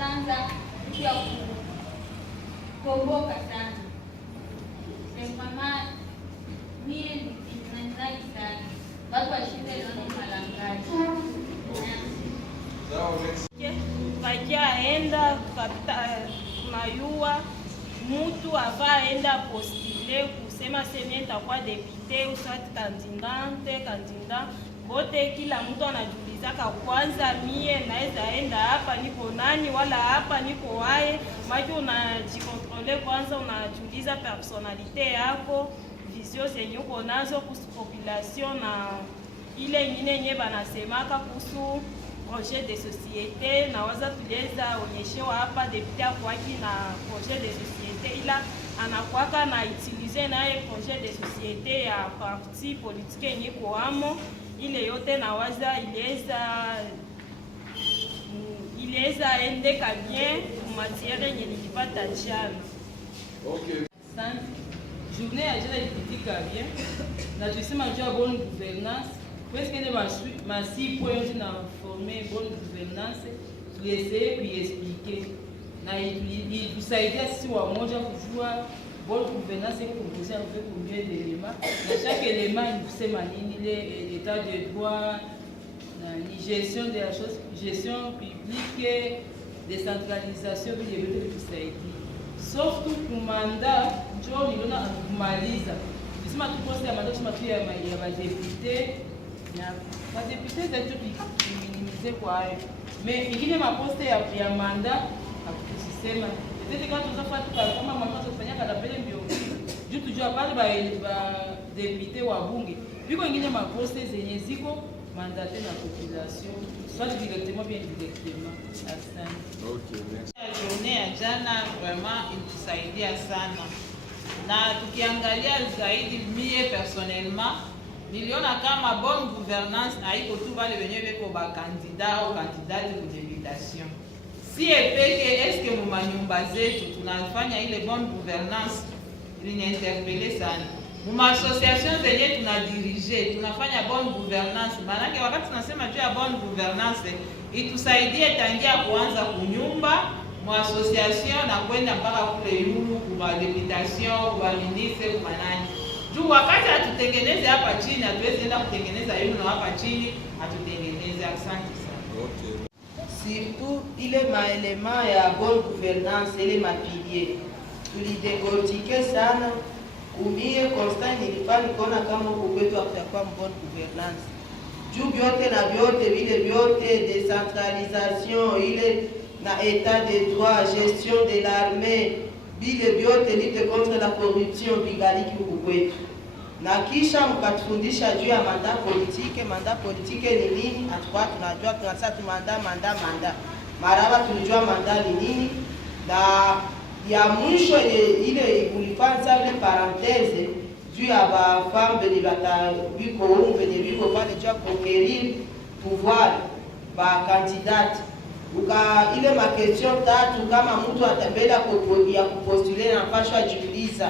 kwanza ya kukomboka sana. Mama mie ninanai sana. Watu washinde leo malangaji. Pakia enda kapita mayua mutu ava enda postule kusema semienta kwa depute usati kandidant bote, kila mtu anajulizaka kwanza, mie naweza enda hapa niko nani, wala hapa niko wae. Maki unajikontrole kwanza, unajuliza personalite yako, vision zenye uko nazo kuhusu population na ile ingine yenye banasemaka kuhusu projet de société. Na waza tuliweza onyeshewa hapa depute akwaki na projet de société, ila anakwaka na utilize naye projet de société ya parti politique yenye koamo. Ile yote na waza iliweza endeka bien matiere yenye nilipata jana. Okay. Asante. Journée ya jana ilipitika bien. Na tulisema juu ya bonne gouvernance. Presque ile masipo yote na former bonne gouvernance, tulieseye kuiexpliquer. Na ilitusaidia sisi wamoja kujua bonne gouvernance est composée avec combien d'éléments. Dans chaque élément, il sait l'état de droit, la gestion de la chose, gestion publique, décentralisation, puis les méthodes de société. Sauf tout pour mandat, John, il a kumaliza. Sima tuposte ya mandat, sima tu ya député, ma député zetu minimiser kwa hayo. Mais ingine maposte ya mandat, akusisema. Tete kwa tuzafuata kama mama tufanya kadapele mbio. Juu tujua pale ba député wa bunge. Biko ingine maposte zenye ziko mandaté na population. Soit directement bien indirectement. Asante. Okay, next. Journée ya jana vraiment ilitusaidia sana. Na tukiangalia zaidi mie personnellement niliona kama bonne gouvernance haiko tu wale wenyewe beko ba candidat au candidate ku députation. Si epeke eske mu manyumba zetu tunafanya ile bonne gouvernance, iliniinterpelle sana. Mu association zenye tunadirige tunafanya bonne gouvernance, maana wakati tunasema juu ya bonne gouvernance itusaidie tangia kuanza kunyumba mu association na kwenda mpaka kule yulu kwa deputation, kwa ministre, kwa nani. Juu wakati hatutengeneze hapa chini, hatuwezi enda kutengeneza yulu na hapa chini hatutengeneze. Asante sana. Okay. Surtout ile maelema ya bonne gouvernance, ile mapilier tulidegotike sana. Umie Constant nilifanya kuona kama huko kwetu hakutakuwa bonne gouvernance. Juu vyote na vyote vile vyote, décentralisation ile na état de droit, gestion de l'armée, vile vyote, lutte contre la corruption bigaliki huko kwetu. Na kisha mkatufundisha juu ya mandat politique. Mandat politique ni nini? Atakuwa tunajua, tunasema tu mandat. Maraba tulijua mandat ni nini. Na ya mwisho ile ulifanya vile parenthèse juu ya ba femme bene bata biko ou bene biko pale juu conquérir pouvoir ba candidate. Uka ile ma question tatu, kama mtu atembea ya kupostuler na pasha jiuliza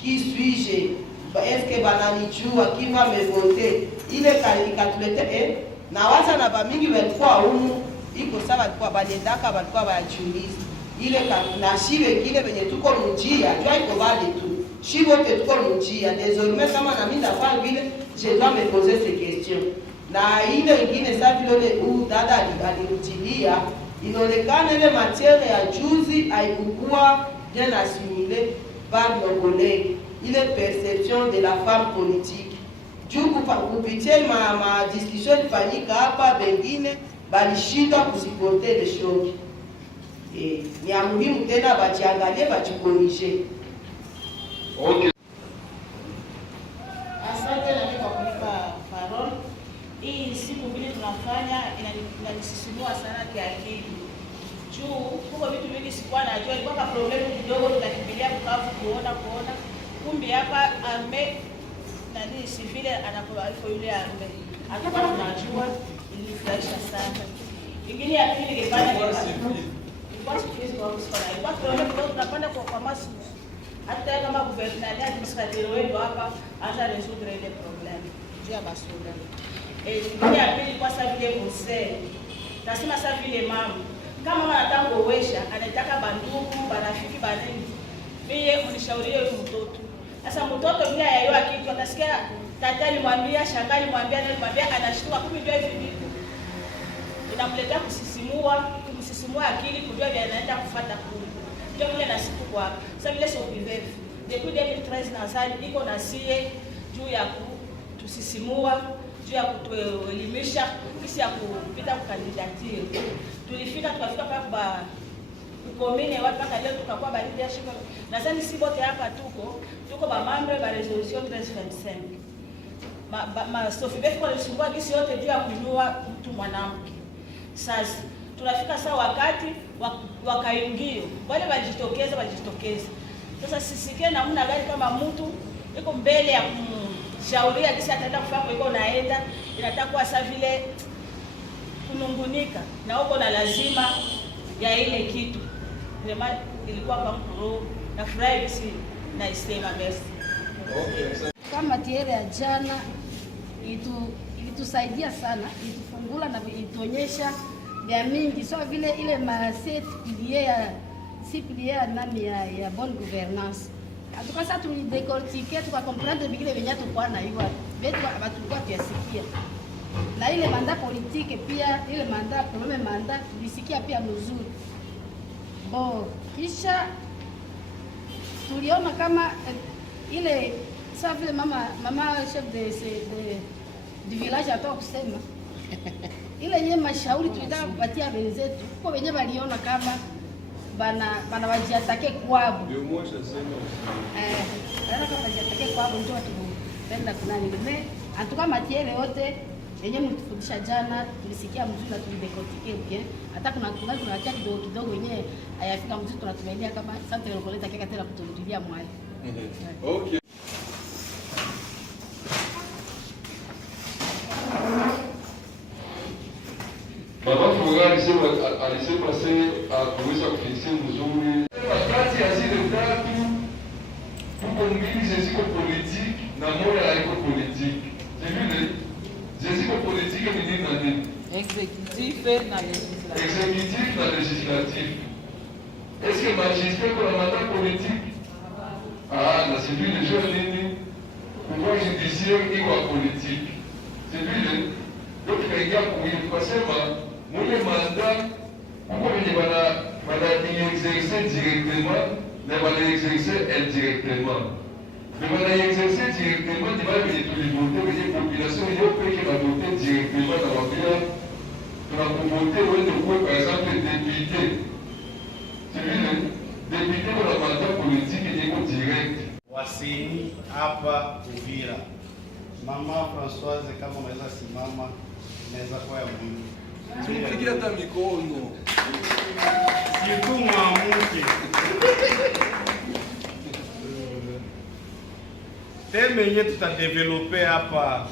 qui suis-je, est-ce que bananijua, qui va me voter, ile ikatulete na waza na bamingi walikuwa humu iko sawa, walikuwa balendaka, walikuwa bajiuliza ile na shibe kile benye tuko mjia jua iko bali tu shibe te tuko mjia. Désormais kama na mimi ndafanya vile, je dois me poser ces questions. Na ile ingine sasa vile dada alirudilia, inaonekana ile matière ya juzi haikuwa bien assimilée par nos collègues, ile perception de la femme politique. Juu kupitia ma discussion ifanyika hapa, bengine balishindwa kuziporter les choses. Ni ya muhimu tena bajiangalie, bajikorije. Okay. Asante na mimi kwa kunipa parole. Hii siku vile tunafanya inanisisimua sana kiakili. Juu huko vitu vingi sikuwa najua, ilikuwa problem kidogo, tunakimbilia Bukavu kuona. Kumbe hapa ame nani civile anapoalifo yule ame. Hatukuwa tunajua, ilifurahisha sana. Ingine ya pili ningefanya basi tuweze kuwakusanya. Basi tunapanda kwa masu. Hata kama gouvernement administrateur wetu hapa hata résoudre les problèmes. Jia basoda. Ingine ya pili kwa sababu ile conseil. Nasema sasa vile mama kama mama anataka kuwesha bandugu, barafiki, banengi. Mie unishaurie huyu mtoto. Sasa mtoto bila yayua kitu atasikia tata alimwambia, shanga alimwambia, anashtuka kumbe ndio hivi vitu. Inamletea kusisimua akili kujua vile anaenda kufuata kule. Ndio vile na siku kwa. Sasa vile sio vivevu. Depuis 2013 na sasa iko na sie juu ya kutusisimua, juu ya kutuelimisha, kisi ya kupita kukandidature. Tukafika kwa kukomine watu mpaka leo tukakuwa baridi ya shiko. Na sasa si bote hapa tuko ba membre ba resolution 1325. Sophie Beth kwa lisumbua kisi yote juu ya kuinua mtu mwanamke. Sasa tunafika saa wakati wakaingio. Wale wajitokeza. Sasa sisikie namna gani kama mtu iko mbele ya kumshauria kisi ataenda kufanya iko naenda inataka kuwa saa vile kunungunika na uko na lazima ya ile kitu. Nema ilikuwa kwa mkuru na furahi kisi na isema merci. Okay. Kama tiere ya jana ilitusaidia sana, ilitufungula na ilituonyesha vya mingi so vile ile maset pilier ya nani ya bonne gouvernance. Atukasa tulidecortiquer tukakomprendre vile venye tukwa na hiyo vetu abatulikuwa tuyasikia. Na ile manda politique pia ile manda problème manda tulisikia pia mzuri. Bo kisha tuliona kama ile sa vile mama chef du village atoka kusema ile nye mashauri tulitaka kupatia wenzetu kwa wenye waliona kama bana wajiatake kwabo. Ndio mmoja sema. Kama wajiatake kwabo ndio tupenda kunani nime atuka matiere yote yenye mtufundisha jana tulisikia mzuri na tulidecortiquer bien. Hata kuna kidogo yenyewe hayafika mzuri tunatumainia kama sante lokoleta keka tena kuturudia mwali. Okay. Baba Furaha alisema kuweza kufikisia mzuri. Wakati ya zile tatu tuko mbili ziko politiki na moja haiko politiki. Sivile ziko politiki ni nini na nini? Exécutif na législatif. Exécutif na législatif. Est-ce que magistrat pour la mandat politique? Ah, na sivile je nini? Pouvoir judiciaire iko politique. Sivile ndio tukaingia tukasema mwenye manda kuko wenye wana exercer directement na wana exercer indirectement. Mais wana exercer directement ni wale wenye tulivote wenye population hiyo peke wavote directement na wapia tunakuvote wende kuwe par exemple député. Sivile député wana manda politique iko direct. Waseni hapa Uvira. Mama Françoise kama unaweza simama inaweza kuwa ya muhimu. Tupigie hata mikono. Surtout mwanamke. Teme yenye tutadevelope hapa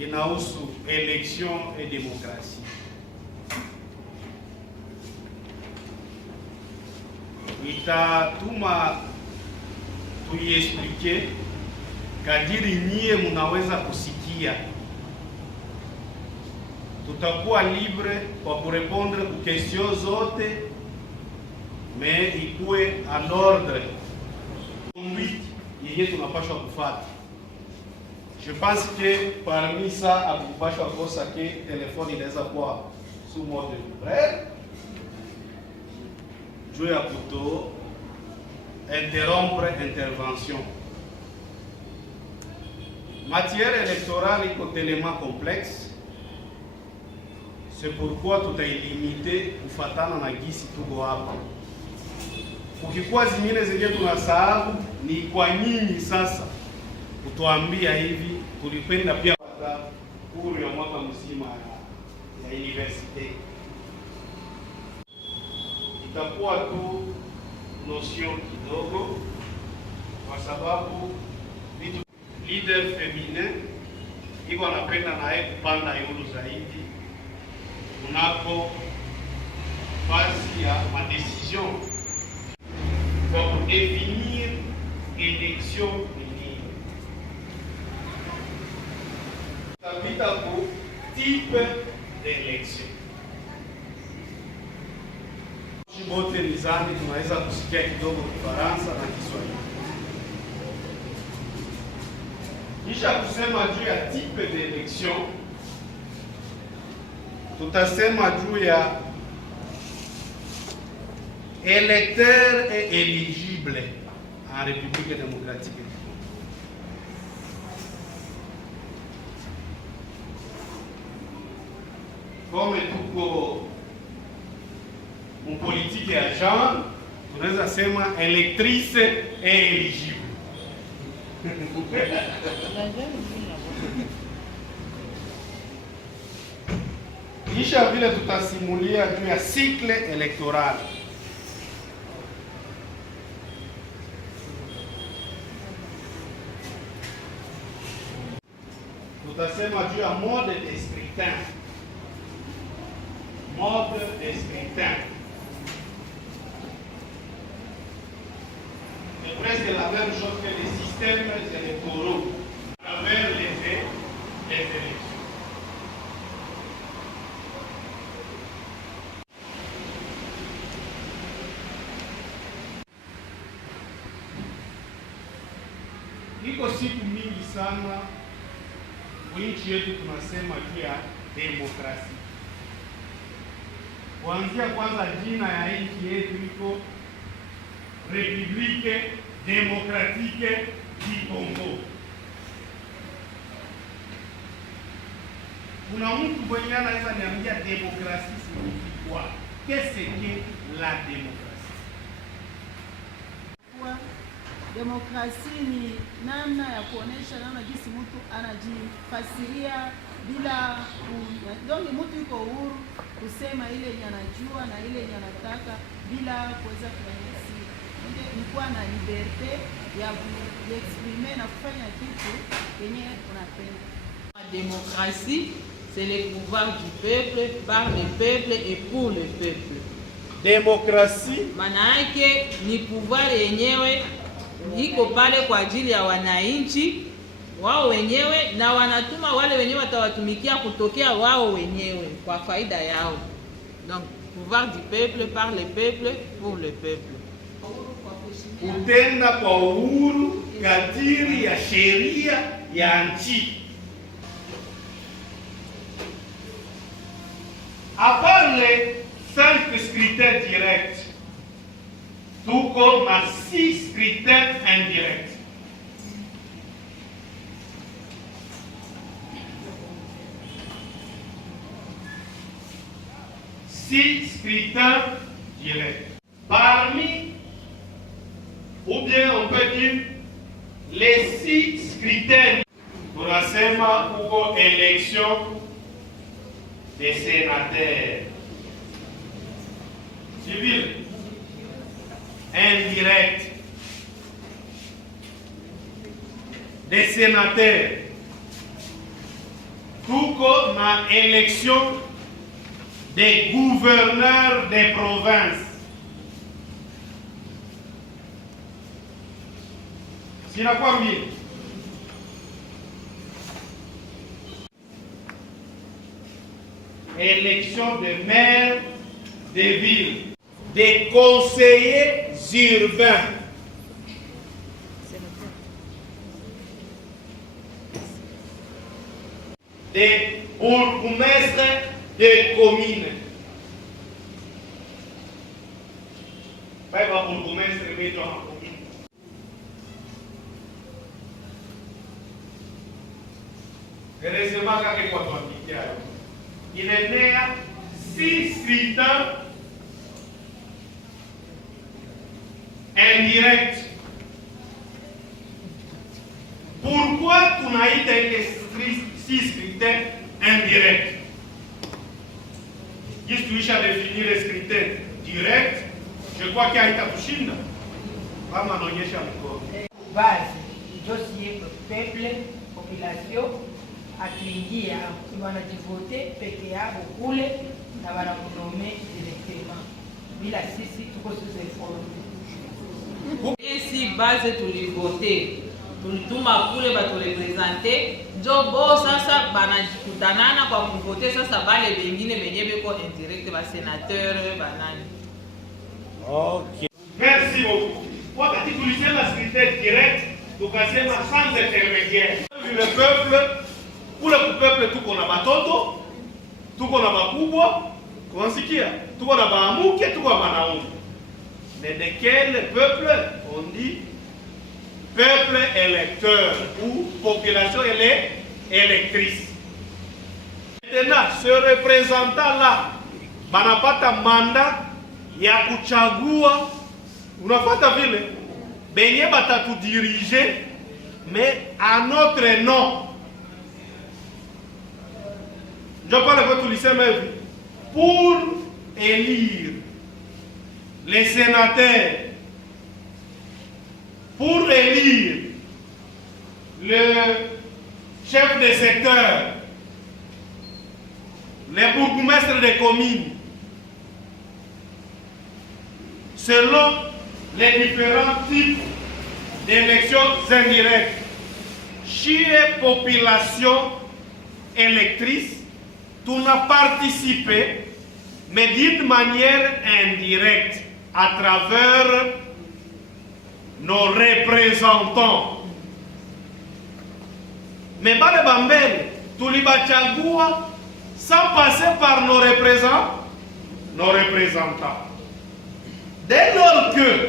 inahusu election et démocratie. Itatuma tuiexplike kadiri nyie munaweza kusikia. Tutakuwa libre kwa kurepondre ku question zote, mais ikuwe en ordre conduite yenye tunapashwa kufata. Je pense que parmi ça akupashwa kosa ke telefone inaweza kuwa sous mode vibraire juu ya kuto interrompre intervention. Matière électorale iko tellement complexe. C'est pourquoi tutailimite kufatana na gisi tuko hapa. Ukikuwa zingine zenye tunasahau ni kwa nyinyi sasa kutuambia hivi, tulipenda pia kupata kuru ya mwaka mzima ya universite. Itakuwa tu notion kidogo kwa sababu vitu leader feminin iko anapenda naye kupanda yulu zaidi kunako fasi ya madecision kwa kudefinir election nini. Tapita ku type d'élection. bote mizani tunaweza kusikia kidogo Kifaransa na Kiswahili. Kisha kusema juu ya type d'élection, tutasema juu ya électeur et éligible en République démocratique du Congo. Comme tuko politique ya genre, tunaweza sema électrice et éligible. Kisha vile tutasimulia juu ya cycle électoral. Tutasema juu ya mode de scrutin. Mode de scrutin. C'est presque la même chose que les systèmes électoraux à travers les élections. Iko siku mingi sana nchi yetu tunasema juu ya demokrasi. Kuanzia kwanza jina ya nchi yetu iko République démocratique du Congo. Kuna mtu mwenye anaweza niambia demokrasi signifie quoi? Qu'est-ce que la démocratie? Demokrasi ni namna ya kuonesha namna jinsi mtu anajifasiria bila donc mtu yuko huru kusema ile yenye anajua na ile yenye anataka bila kuweza kunyanyasika. Ni kuwa na liberte ya kuexprimer na kufanya kitu yenye unapenda. La démocratie, c'est le pouvoir du peuple, par le peuple et pour le peuple. Démocratie maana yake ni pouvoir yenyewe iko pale kwa ajili ya wananchi wao wenyewe, na wanatuma wale wenyewe watawatumikia kutokea wao wenyewe kwa faida yao. Donc pouvoir du peuple, par le peuple, pour le peuple. Kutenda kwa uhuru kadiri ya sheria ya nchi. À part les 5 scrutins directs, tuko na 6 scrutins indirects. Six scrutins directs. Parmi, ou bien on peut dire, les 6 scrutins, tunasema kuko élection des sénateurs civils, indirect, des sénateurs, tuko na élection des gouverneurs des provinces. Sinakuwa mbili. Élection de maires des villes, des conseillers urbains, des bourgmestres des communes. Pas un bourgmestre mais dans la commune. Heureusement qu'il y a quoi il est né à 6 scrutins indirects. Pourquoi tunaita ile 6 scrutins indirects? Juste tuisha définir les scrutins directs, je crois qu'il y a itakushinda. Kama anaonyesha mkono. Basi dossier peuple population akiingia wanajivote peke yao kule na wanakunome directement bila sisi tuko sisi si base tulivote tulituma kule baturepresente jobo sasa banajikutanana kwa kuvote sasa bale bengine benye beko indirect ba sénateur banani Okay. Merci beaucoup. Wakati tulisema scrutin direct, tukasema sans intermédiaire. Le peuple, kule kupeuple tuko na batoto, tuko na bakubwa, tunasikia, tuko na baamuke, tuko na banaume. Mais de quel peuple on dit peuple électeur ou population électrice. Maintenant, ce représentant-là, banapata mandat ya kuchagua, unapata vile, benye batatu diriger, mais à notre nom. Je parle de tout lycée, pour élire les sénateurs, pour élire le chef de secteur, les bourgmestres des communes, selon les différents types d'élections indirectes. Chaque population électrice, tout a participé, mais d'une manière indirecte, à travers nos représentants. Mais Bale Bambele, tulibachagua sans passer par nos représentants. Dès lors que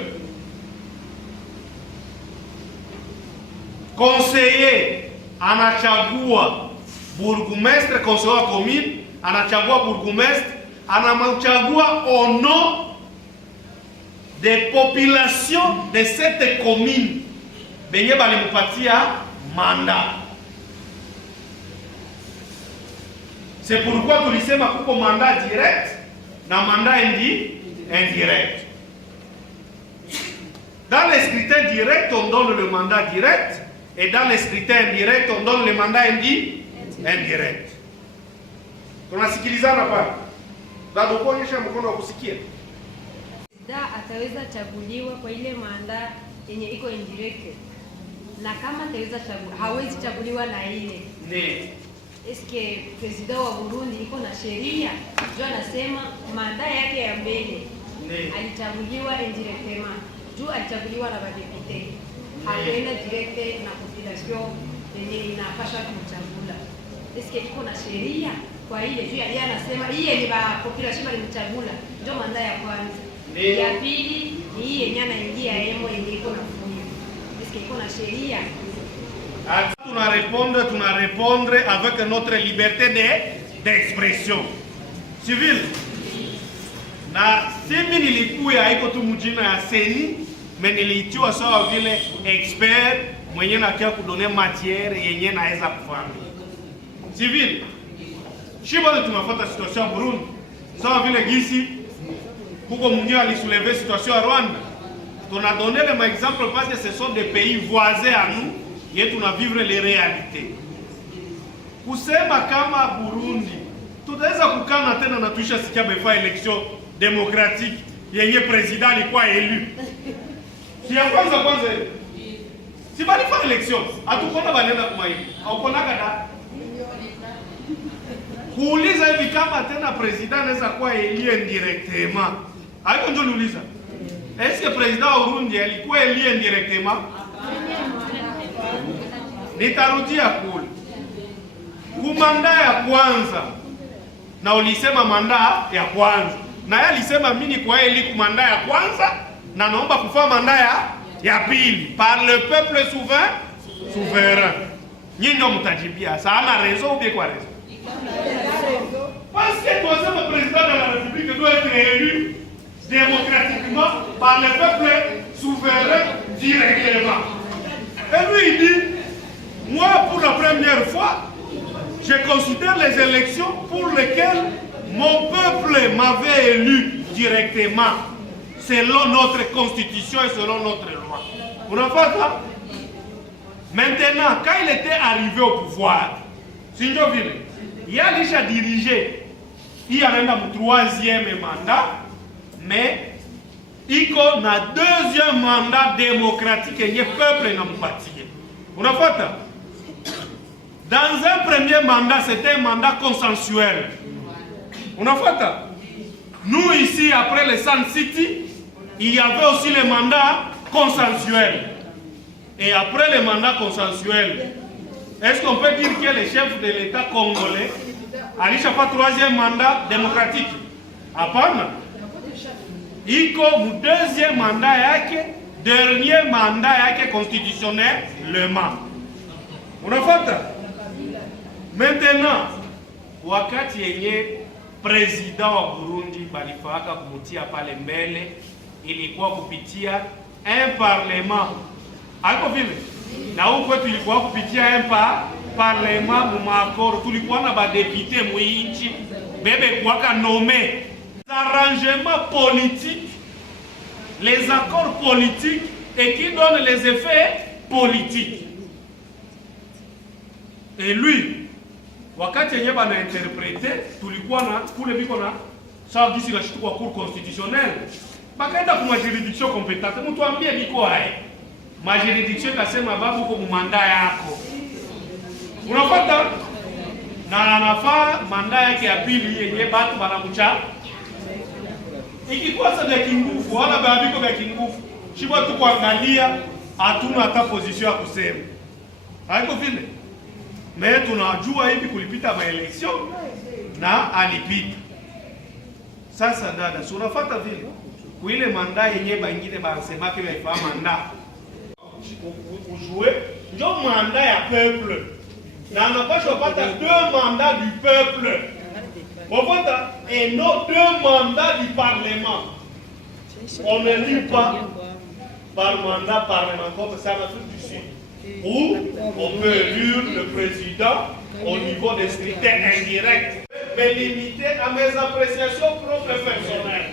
conseiller anachagua bourgmestre, conseiller wa commune anachagua bourgmestre, anamchagua au nom des populations de cette commune benye balimupatia mandat. C'est pourquoi tulisema kuko mandat direct na mandat indirect. Dans les scrutins directs, on donne le mandat direct, et dans les scrutins indirects, on donne le mandat indirect. Tunasikilizana pale. Bado kuonyesha mkono wa kusikia. Ataweza chaguliwa kwa ile manda yenye iko indirect. Na kama ataweza hawezi chaguliwa na ile. Ne. Eske president wa Burundi iko na sheria? Ndio anasema manda yake ya mbele alichaguliwa indirectement. Juu alichaguliwa na badepute. Hakwenda direct na population yenye inapaswa kumchagula. Eske iko na sheria kwa ile juu yeye anasema iye ni ba population balimchagula. Ndio manda ya kwanza. Ya pili ni hii yenye anaingia yemo yenye iko na funyo. Eske iko na sheria? Tuna répondre avec notre liberté d'expression. Civil. Na simi nilikuya haiko tu mjina ya seni, mais niliitiwa sawa vile expert mwenye nakia kudone matière yenye naweza kufanya. Civil. Shibali tunafuata situation ya Burundi. Sawa vile gisi kuko mwenye alisoulever situation ya Rwanda. On a donné les exemples parce que ce sont des pays voisins à nous et on a vivre les réalités. Kusema kama Burundi tutaweza kukana tena na tuisha sikia befa election démocratique yenye president alikuwa élu. Si ya kwanza si bali fa election atukona banenda kuma hivi. Haukona kada. Kuuliza hivi kama tena president anaweza kuwa élu indirectement. Haiko ndio niuliza. Est-ce que président wa Burundi alikuwa élu indirectement? Nitarudia kule. Kumanda ya kwanza. Na ulisema manda ya kwanza. Na yeye alisema mimi kwa eli kumanda ya kwanza na naomba kufanya manda ya pili par le peuple souverain. Nyinyi ndio mtajibia. Sana raison ou bien quoi raison? Parce que toi le président de la République doit être élu démocratiquement par le peuple souverain directement. Et lui il dit, moi pour la première fois, je considère les élections pour lesquelles mon peuple m'avait élu directement, selon notre constitution et selon notre loi. Vous n'avez pas ça? Maintenant, quand il était arrivé au pouvoir, Sinjoville, il a déjà dirigé, il a même un troisième mandat, mais il a un deuxième mandat démocratique et le peuple n'a pas tiré. Vous n'avez pas ça? Dans un premier mandat, c'était un mandat consensuel. On a fait ça. Nous ici, après le Sun City, il y avait aussi les mandats consensuels. Et après les mandats consensuels, est-ce qu'on peut dire que le chef de l'État congolais alisha pas troisième mandat démocratique? Hapana. Iko mu deuxième mandat yake, dernier mandat yake constitutionnellement. Unafuata? Maintenant, wakati yenye president wa Burundi balifaka kumutia pale mbele, ilikuwa kupitia un parlement. Haiko vile? Na huko tulikuwa kupitia un parlement mu makoro, tulikuwa na badepite mwinchi bebe kwaka nommé. Les arrangements politiques, les accords politiques et qui donnent les effets politiques. Et lui, wakati yenye bana interpréter, tulikuwa na kule biko na sawa gisi na shitu kwa cour constitutionnelle. Bakaenda kwa juridiction compétente, mtu ambie biko hai. Ma juridiction kasema babu kwa manda yako. Unapata na anafaa manda yake ya pili yenye batu banamucha. Ikikuwa sasa vya kinguvu wala babiko vya kinguvu, shiba tu kuangalia, hatuna hata position ya kusema. Haiko vile. Mais tunajua hivi kulipita maelection na alipita. Sasa dada, si unafuata vile kuile manda yenye bangine banasema ke baifa manda. Ujue ndio manda ya peuple. Na anapaswa pata 2 mandats du peuple. Et non 2 mandats du Parlement. On ne lit pas par mandat parlementaire comme ça en Afrique du Sud, où on peut élire le président au niveau des critères indirects, mais limité à mes appréciations propres et personnelles.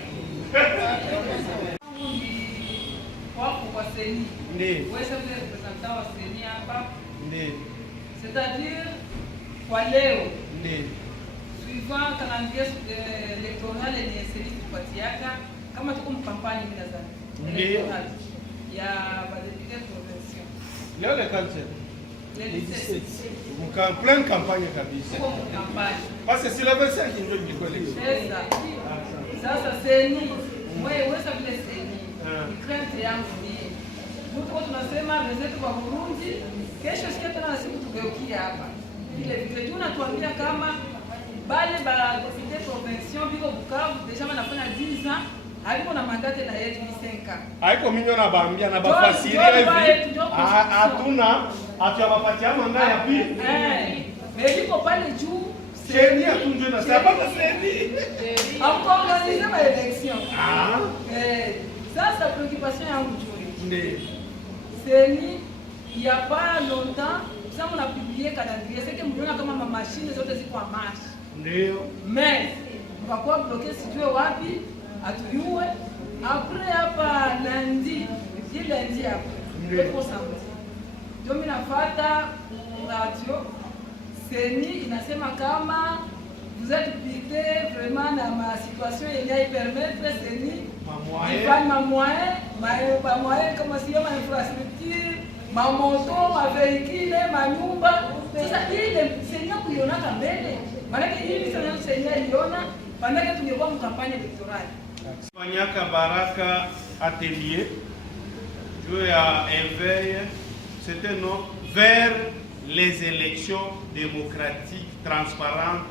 C'est-à-dire, kwa leo suivant calendrier électoral yenye sisi tupatiaka kama tuko mpambani mimi nadhani ya badepute provincial leo le cancer le 17 mka plein campagne kabisa parce que si la 25 ndio ndiko leo sasa seni wewe vile seni ni crainte yangu ni mtu tunasema wenzetu wa Burundi kesho sikia tena na siku tugeukia hapa vile vile tunatuambia kama bale ba député provincial biko Bukavu deja wanafanya 10 ans haliko na mandate na yetu 5 ans. Haiko minyo na baambia na bafasiria hivi. Hatuna atuwapatia mandate ya pili. Mais biko pale juu seni atunjwe na sapata seni. Hapo organiser ma élection. Sasa préoccupation yangu juu. Ndio. Seni il y a pas longtemps ça on a publié calendrier c'est que mliona kama machine zote ziko en marche. Ndio. Mais tukakuwa bloqué sijue wapi atuyue après hapa lundi hapo ndipo samedi ndio mimi nafuata radio seni inasema kama vous êtes piqué vraiment na ma situation yenye permettre seni ma moyen kama sio ma infrastructure ma moto ma véhicule ma nyumba sasa ile seni kuionaka mbele. Manake hivi sana sasa iliona pandake tungekuwa mkampanya electorale. Fanyaka Baraka atelier juu ya éveil, c'était non vers les élections démocratiques, transparentes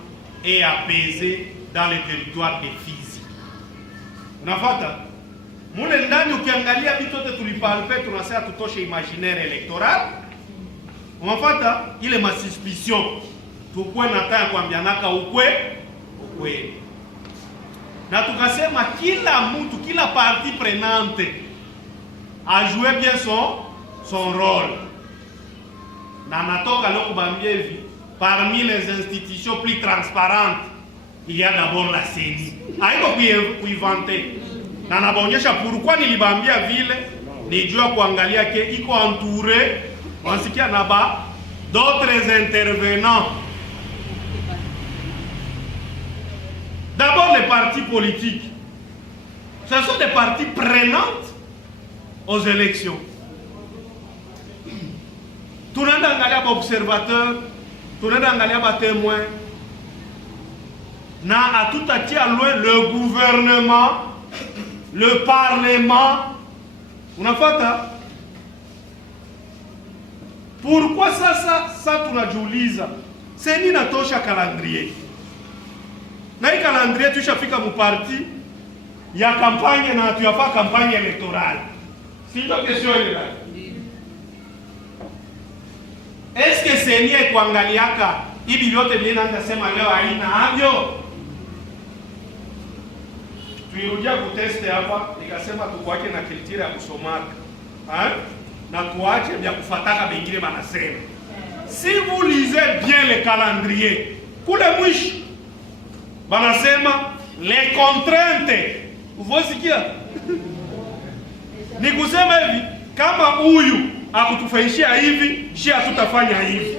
et apaisées dans le territoire de Fizi. Unafuata? Mule ndani ukiangalia vitu yote tulipalpe tunasema tutoshe imaginaire électoral. Unafuata ile masuspicion tukwe na taya kuambianaka ukweli. Na tukasema kila mtu, kila partie prenante a joué bien son rôle. Na natoka leo kubambia hivi, parmi les institutions plus transparentes, il y a d'abord la CENI. Haiko kuinventer. Na nabaonyesha pourquoi nilibambia vile, nijua kuangalia ke iko entouré, wansikia na ba d'autres intervenants. D'abord les partis politiques. Ce sont des partis prenantes aux élections. Tunaenda angalia ba observateur, tunaenda angalia ba témoin. Na atutatia loin le gouvernement le Parlement. Unafata? Pourquoi ça tunajiuliza? Seni natosha calendrier. Na hii calendrier tushafika mu parti ya kampanye na tuyafaa kampanye electorale. Si ndio question ile là. Est-ce que Seni kuangaliaka hivi vyote vinaanza sema leo haina havyo? Tuirudia kuteste hapa, nikasema tukwake na kilitira ya kusomaka. Na tuache vya kufataka bengine banasema. Si vous lisez bien le calendrier, kule mwisho banasema les contraintes. Uvosikia? Ni kusema hivi, kama huyu akutufanyishia hivi, shi hatutafanya hivi.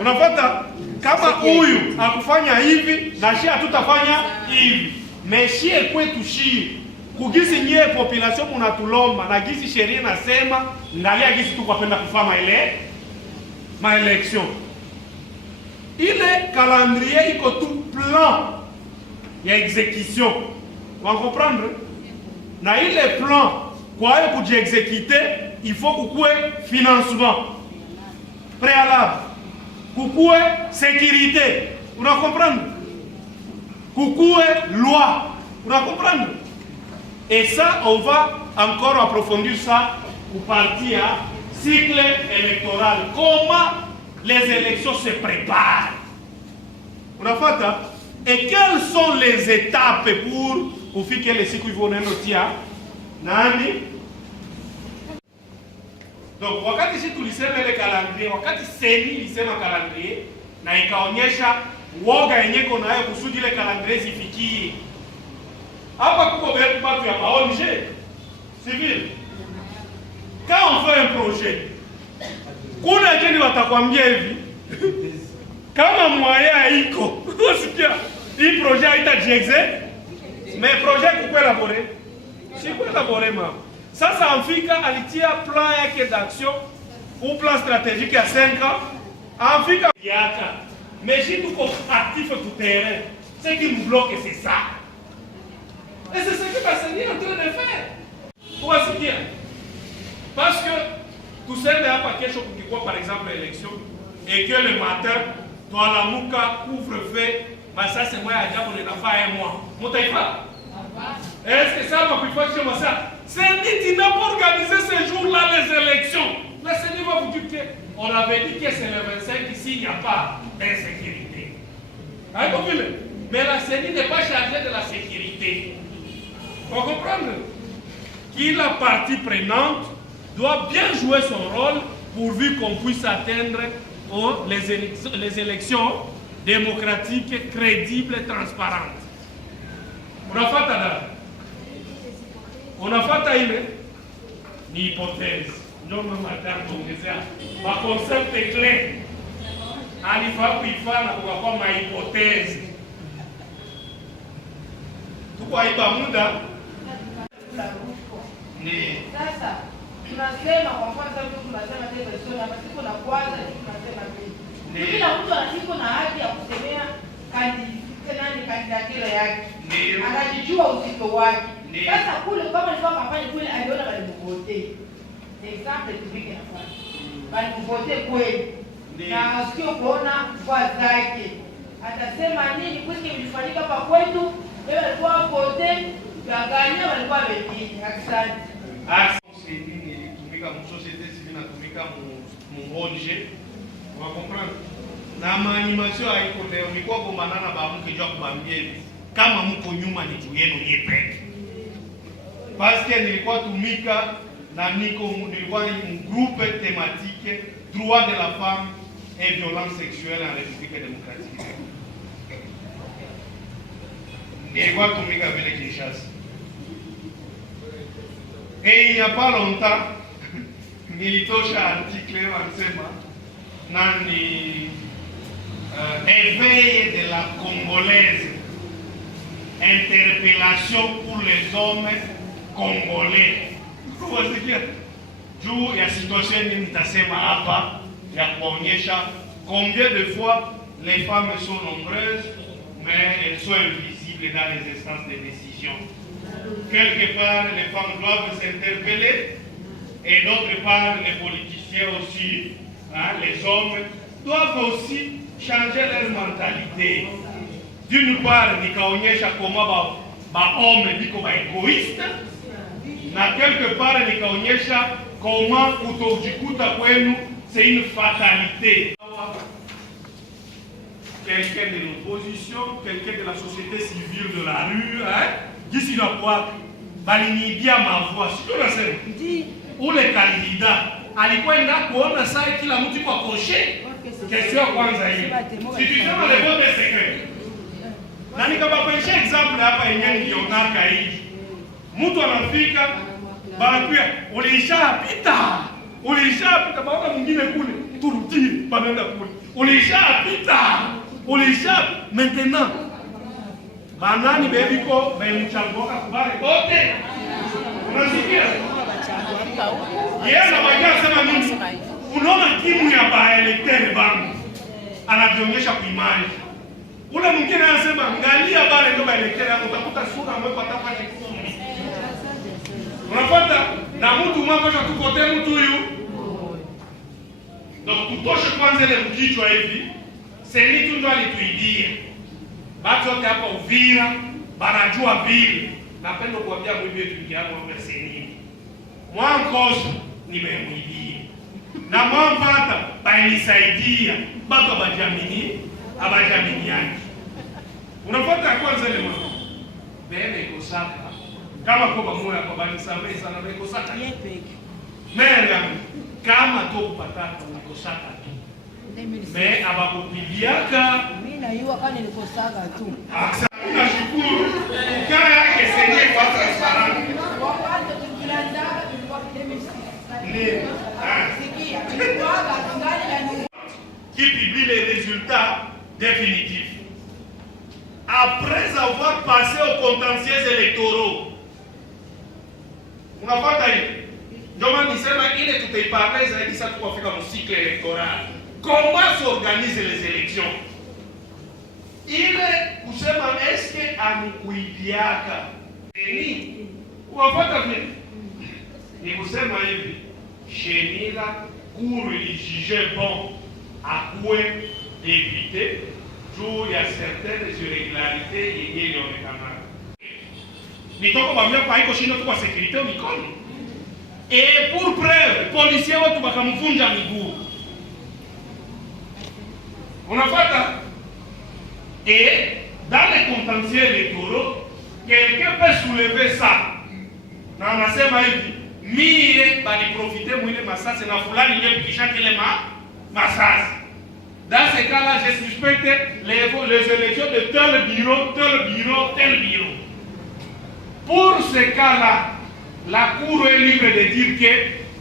Unapata? Kama huyu akufanya hivi na shi hatutafanya hivi. Meshie kwetu shie kugisi nyie population munatulomba na gisi sheria nasema ngalia gisi tukwapenda kufanya ile maelection. Ile calendrier iko tout plan ya exécution. Vous comprendre? Na ile plan kwa hiyo kujiexécuter il faut kukue financement préalable, kukue sécurité. Vous comprendre? Kukue loi. Vous comprendre? Et ça, on va encore approfondir ça pour partir à cycle électoral. Comment les élections se préparent. Vous avez fait? Et quelles sont les étapes pour faire que les cycles vont Nani? Donc, wakati si tulisema ile calendrier, wakati Seni lisema calendrier, na ikaonyesha woga yenye ko nayo kusudi ile calendrier zifikie. Hapa kuko watu ya maonje civil. Quand on fait un projet, kuna jeni watakwambia hivi kama mwaya iko usikia hii projet haitajiexecute, mais projet kuko élaboré si kuko élaboré mama. Sasa Amfika alitia plan yake d'action ou plan stratégique à 5 ans. Amfika yaka mais si tuko actif tout terrain, ce qui nous bloque c'est ça. Et c'est ce que Bassani est en train de faire. Pourquoi c'est bien? Parce que tout ça n'est pas quelque chose qui croit par exemple l'élection et que le matin, toi la mouka couvre-feu, bah ça c'est moi à dire qu'on est dans un mois. Moutaïfa. Est-ce que ça va plus fort que moi ça? C'est dit qu'il n'a pas organisé ce jour-là les élections. Le Seigneur va vous dire qu'on avait dit que c'est le 25 ici, il n'y a pas d'insécurité. Hein, comprenez? Mais la CENI n'est pas chargée de la sécurité. Vous comprenez? Qui la partie prenante doit bien jouer son rôle pourvu qu'on puisse atteindre les élections démocratiques, crédibles et transparentes. On a fait une hypothèse. Nous avons un concept clair. Alifaa kuifanya kwa kama hypothèse. Tuko haiba muda ni sasa tunasema kwa kwanza mtu tunasema tena sio hapa siku na kwanza tunasema hivi. Kila mtu anashiko na haki ya kusemea kandidatira yake. Anajijua uzito wake. Sasa kule kama ni kama afanye kule aliona walimvote. Example tupige na kwanza. Walimvote kweli. Na sio kuona kwa zake. Atasema nini kusikia vilifanyika hapa kwetu? Wewe alikuwa vote, tuangalia walikuwa wengine. Asante. C'est nini tumika mu société civile na tumika mu ONG. On comprendre. Na maanimation haiko leo ni kwa kumanana ba mke jua kubambia hivi. Kama mko nyuma ni juu yenu nyie peke. Parce que nilikuwa tumika na nilikuwa ni groupe thématique droit de la femme et violence sexuelle en République démocratique. Nilikuwa tumika vile Kinshasa. Et il n'y a pas longtemps, nilitosha article wanasema nani éveil de la Congolaise, interpellation pour les hommes congolais. Kuwasikia juu ya situation ni nitasema hapa ya kuonyesha combien de fois les femmes sont nombreuses mais elles sont invisibles dans les instances de décision. quelque part, les femmes doivent s'interpeller, et d'autre part, les politiciens aussi, hein, les hommes, doivent aussi changer leur mentalité. D'une part, nikaonyesha koma ba-homme biko ba-egoiste, na quelque part, nikaonyesha koma kutojikuta kwenu, c'est une fatalité. Quelqu'un de l'opposition, quelqu'un de la société civile de la rue, d'ici la boîte, balinibia ma voix, si tu le sais, ou les candidats, alikwenda kuona saa kila mtu kwa koshe, question kwanza hii. Si tu sema le vote est secret. Na nikabapesha example hapa yenyewe nilionaka hivi. Mtu anafika, banakuya, ulishapita. Ulishapita, baada mwingine kule, turudie, banaenda kule. Ulishapita. Maintenant, banani bebiko bemchagoka kubale bote. Unasikia? Yeye anawaambia sema nini? Unaona timu ya baelektere bangu anajionyesha kuimani. Ule mwingine anasema angalia bale ndio baelektere hapo utakuta sura ambayo atakuwa ni 10. Unapata na mtu mmoja tukote mtu huyu. Donc tutoshe kwanza ile mkichwa hivi. Seni tu ndo alituidia. Batu wote hapa Uvira banajua vile. Napenda kuambia mwivi wetu kijana wa Seni. Mwankoso nimemwibia. Na mwampata bainisaidia. Batu abajaminiani. Unapata kwanza ile mwana. Bene ikosaka. Kama kwa pamoja kwa banisamee sana bene ikosaka. Mere yangu. Kama to kupataka unikosaka tu. Me abakupigiaka. Mimi najua kama nilikosaka tu. Nashukuru. Kama yake senye kwa transparent. Wakati tukianza tulikuwa qui publie les résultats définitifs. Après avoir passé aux contentieux électoraux. Unapata hiyo. Ndio maana nisema ile tutaipata zaidi sasa tukafika mu cycle électoral. Comment s'organisent les élections? Ile kusema eske amkuidiaka. Ni unapata vile. Ni kusema hivi. Shenila cour jugeait bon à quoi d'éviter d'où il y a certaines irrégularités yenye inaonekana. Nitoko bamia kwa iko shindo kwa sécurité mikono. Et pour preuve, policier watu bakamvunja miguu. Unapata? Et dans les contentieux électoraux, quelqu'un peut soulever ça. Na anasema hivi, mie bali profiter mwile masasi na fulani ndiye pikisha kile masasi. Dans ce cas-là, je suspecte les élections de tel bureau, tel bureau, tel bureau. Pour ce cas-là, la Cour est libre de dire que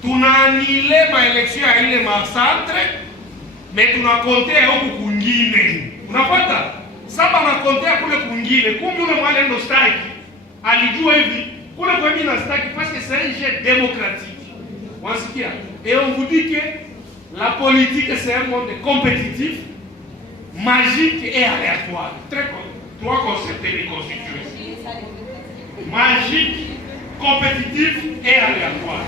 tu n'as annulé ma élection à ile centre, mais tu n'as compté huku kungine. Unapata? Saba na compté kule kungine. Kumbe ule mwale ndo staki. Alijua hivi, kule kwa mimi na staki parce que c'est un jeu démocratique. Wasikia? Et on vous dit que la politique c'est un monde compétitif, magique et aléatoire. Trois concepts de constitution. Magique, compétitif et aléatoire.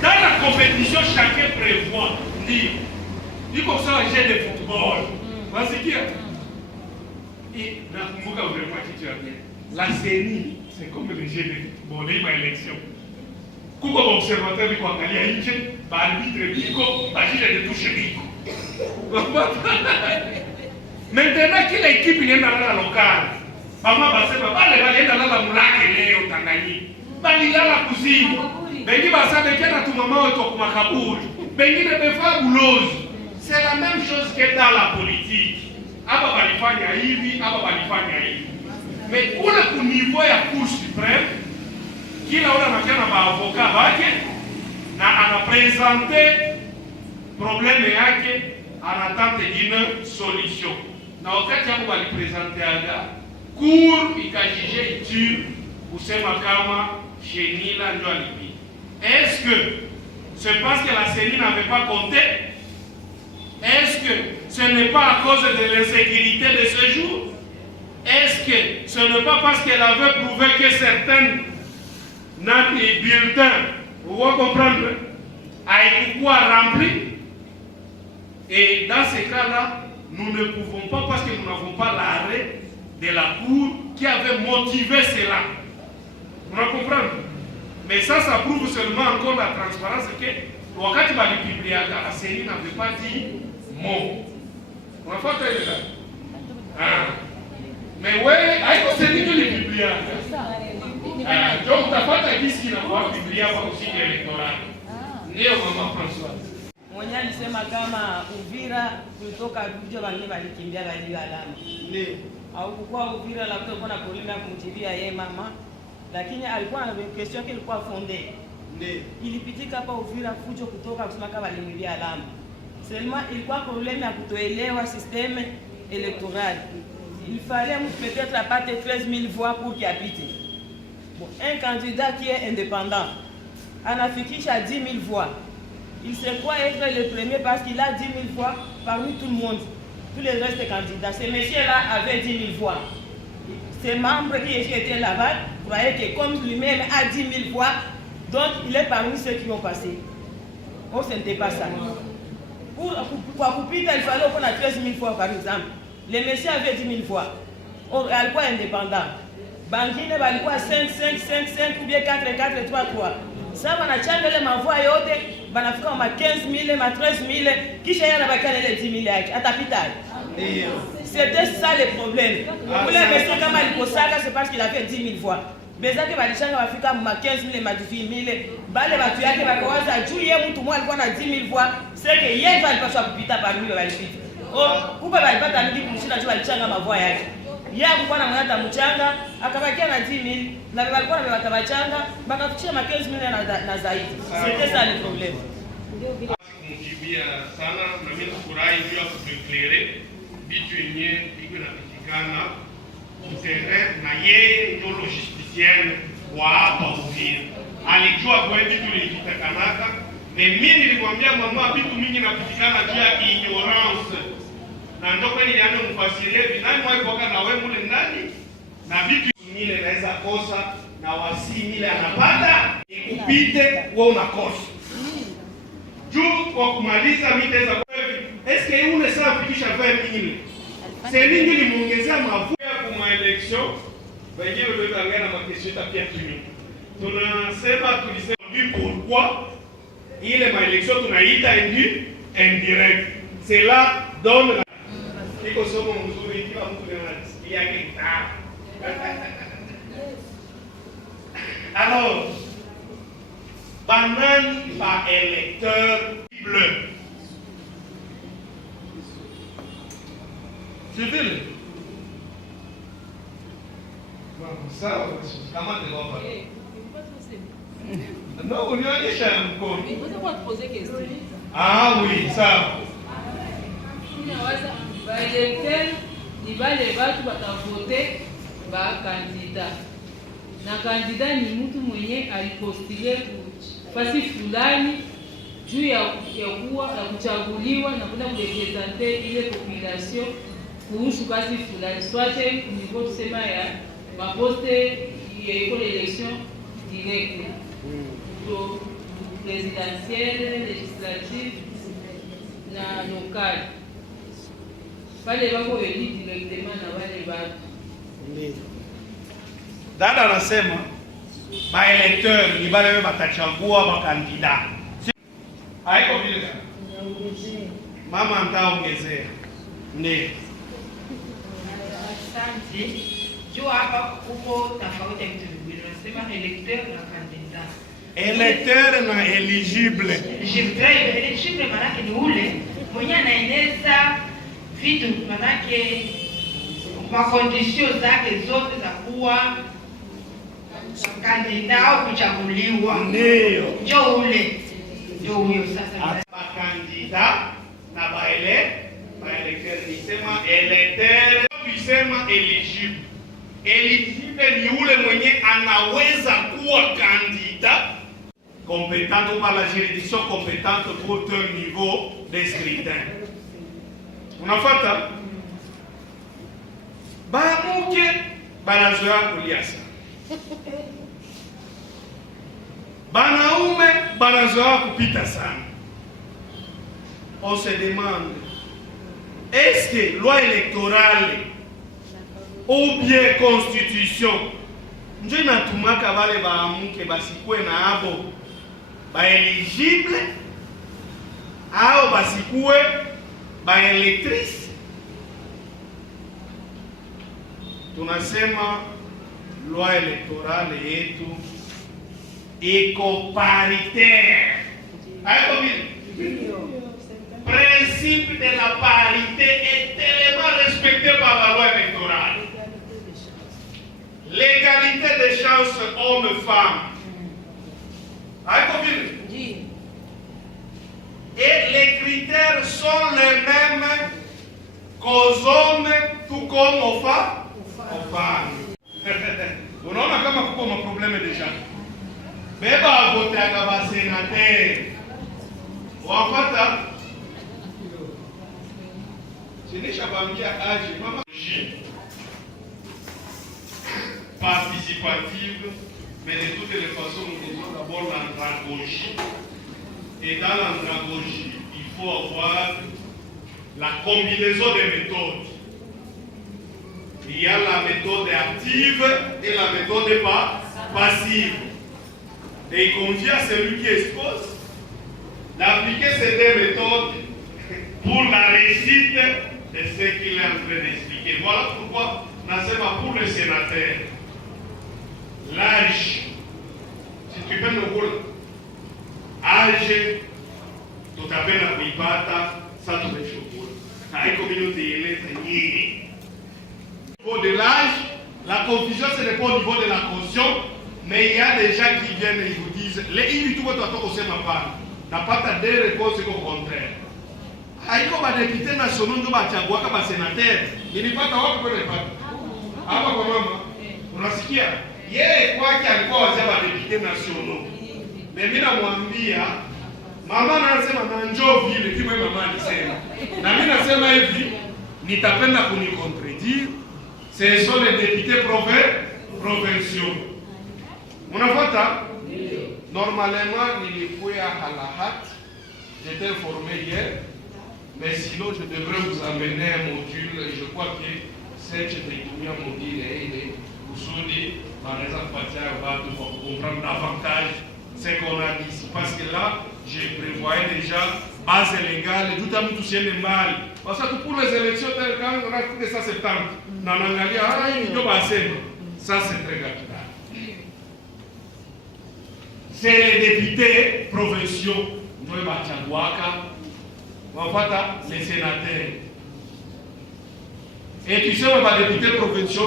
Dans la compétition, chacun prévoit lire. Il comme ça un jeu de football. Voici et la CENI, c'est comme le jeu de football, il y a élection. Kuko observateur biko angalia nje, ba arbitre biko, ba juge de touche biko. Maintenant kila équipe inaenda lala lokal. Mama basema bale walienda lala mulake leo Tanganyika. Bali lala kuzimu. Bengi basabe kena tu mama wetu kwa makaburi. Bengine befa bulozi. C'est la même chose que dans la politique. Hapa balifanya hivi, hapa balifanya hivi. Mais kule ku niveau ya Cour suprême, kila ule anakiana ba avocat wake na anapresente probleme yake, anatante d'une solution. Na wakati hapo walipresente aga Cour ikajije itu kusema kama Shenila ndio alipi. Est-ce que c'est parce que la CENI n'avait pas compté? Est-ce que ce n'est pas à cause de l'insécurité de ce jour? Est-ce que ce n'est pas parce qu'elle avait prouvé que certaines na bulletin, vous comprendre, haikukuwa rempli. Et dans ces cas-là, nous ne pouvons pas, parce que nous n'avons pas l'arrêt de la Cour qui avait motivé cela. Vous comprenez? Mais ça prouve seulement encore la transparence que wakati balipibliaka la CENI n'avait pas dit mot. Unafuata ile gani? Mais wewe haiko CENI tu lipibliaka. Donc utafuata kisi inakuwa biblia kwa kushika elektorali. Ndio mama François. Mwenye alisema kama Uvira kutoka kuja wengine walikimbia bali alama. Ndio. Au kwa Uvira la kutoka na problema ya kumjibia yeye mama. Lakini alikuwa na question yake ilikuwa fondée. Ndio. Ilipitika hapa Uvira fujo kutoka kusema kama walimwibia alama. Seulement ilikuwa problème ya kutoelewa système électoral. Il fallait peut-être apporter 13 000 voix pour qu'il habite. Bon, un candidat qui est indépendant en affiche à 10 000 voix. Il se croit être le premier parce qu'il a 10 000 voix parmi tout le monde. Tous les restes candidats. Ce monsieur-là avait 10 000 voix. Ses membres qui étaient là-bas croyaient que comme lui-même a 10 000 voix, donc il est parmi ceux qui ont passé. Oh, ce n'était pas ça. Pour Kupita, il fallait qu'on a 13 000 voix par exemple. Le monsieur avait 10 000 voix. Or, il alikuwa indépendant. Bangine balikuwa 5 ou bien 4 3 3. Sasa wanachanga ile mavua yote, banafika ma 15 000, ma 13 000, kisha yeye anabaki ile 10 000 yake. Atapita. C'était ça le problème. Ule monsieur kama alikosaka c'est parce qu'il a fait 10 000 voix. Bezake balishanga bafika ma 15 000, ma 18 000, bale watu yake bakawaza juu yeye mtu mmoja alikuwa na 10 000 voix, c'est que yeye alipaswa kupita parmi walipita. Oh, kumbe balipata mingi kumshinda juu alichanga mavua yake. Yeye alikuwa na mwanata mchanga, akabakia na 10 000, na walikuwa na watabachanga, bakafikisha ma 15 000 na zaidi. C'était ça le problème. Mjibia sana na mimi nafurahi juu ya kutuelekea vitu yenye iko inapitikana terrain, na yeye ndio logisticienne wa hapa Uvira. Alijua kwa vitu vilivitakanaka, na mimi nilikwambia mama vitu mingi napitikana juu ya ignorance. Na ndio kweli nianze mfasirie binani mwa kwa na wewe mule ndani na vitu vingine naweza kosa na wasi mile anapata ikupite wewe unakosa. Juu kwa kumaliza mitaweza kwa hivi. Eske une saa fikisha 20,000. C'est nini limuongezea mafuta kwa election? Wengine ndio wanaangalia na makesho ya pia kimi. Tunasema tulisema pourquoi ile ma election tunaita indirect. Cela donne la iko somo mzuri kila mtu anasikia kitao. Alors, banane par électeur bleu. Civil. Sawa, kama ndio non, unionyesha mkono. Unaweza kupoze question. Ah oui, sawa. Ninawaza baelecteur ni bale watu watavote ba kandida. Na kandida ni mtu mwenye alipostile fasi fulani juu ya kuchaguliwa na kwenda kurepresente ile population kuhusu kazi fulani. Swate niveau tusema ya maposte ya élection directe. Donc présidentielle, législative na locale. Pale wako eli directement na wale watu. Ndio. Dada anasema ba electeur ni bale watachagua makandida. Haiko vile kana. Mama nitaongezea. Ndio. Asante. Juu hapa uko tofauti ya vitu viwili. Unasema electeur na candidat. Electeur na eligible. Eligible maana ni ule mwenye anaeneza vitu manake makondisio zake zote za kuwa kandida au kuchaguliwa. Ndio. Ndio ule. Ndio huyo sasa. Bakandida na baelecteur ni sema electeur, tusema eligible. Eligible ni ule mwenye anaweza kuwa kandida compétent par la juridiction compétente pour un niveau de scrutin. Unafuata? Bamuke banazoea kuliasa. banazoa kupita sana. On se demande, est-ce que loi électorale ou bien constitution njo inatumaka wale baamuke basikwe na abo baeligible au basikwe baelektrice? Tunasema loi électorale yetu iko paritaire. Haiko vile? Principe de la parité est tellement respecté par la loi électorale. L'égalité des chances hommes-femmes. Haiko vile? Et les critères sont les mêmes qu'aux hommes tout comme aux femmes. Unaona kama kuko maprobleme deja. Beba vote akaba sénateur. Wapata. Sinisha bambia aje mama participative, mais de toutes les façons nous disons d'abord l'andragogie. Et dans l'andragogie, il faut avoir la combinaison des méthodes. Il y a la méthode active et la méthode passive. Et il convient à celui qui expose d'appliquer ces deux méthodes pour la réussite de ce qu'il est en train d'expliquer. Voilà pourquoi, pour le sénateur, l'âge, si tu peux nous dire, âge, tout à fait la privata, ça tout est chaud. La communauté est au niveau de l'âge, la confusion ce n'est pas au niveau de la caution, mais il y a des gens qui viennent et vous disent, les individus au Sénapa, n'a pas des réponses au contraire. Haiko ba député nationaux ndio bachagua kama sénateur. Nilipata wapi kwa nilipata? Hapa kwa mama. Unasikia? Yeye kwake alikuwa wazee wa député nationaux. Mimi namwambia mama anasema na njoo vile kama mama alisema. Na mimi nasema hivi nitapenda kunicontredire. Ce sont les députés provinciaux. Unafuata? Normalement nilikuwa halahat. J'étais informé hier. Mais sinon, je devrais vous amener un module, et je crois que c'est un module, et vous souvenez, par exemple, pour comprendre davantage ce qu'on a dit. Parce que là, je prévoyais déjà base légale, et tout à tout c'est mal. Parce que pour les élections, quand on a fait ça septembre, ça c'est très capital. C'est les députés provinciaux, nous, Bachagouaka, les sénateurs. Et tu sais, on va député provinciaux,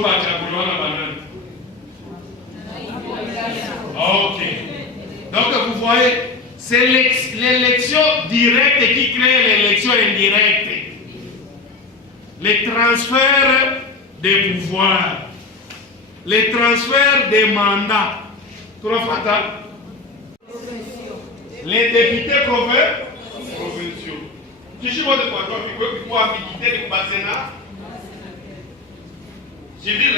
ok. Donc vous voyez, c'est l'élection directe qui crée l'élection indirecte. Les transferts des pouvoirs, les transferts des mandats. Tu vois, les députés provinciaux. Kishi wote kwa toa kwa ambiguïté de Basena. Civil.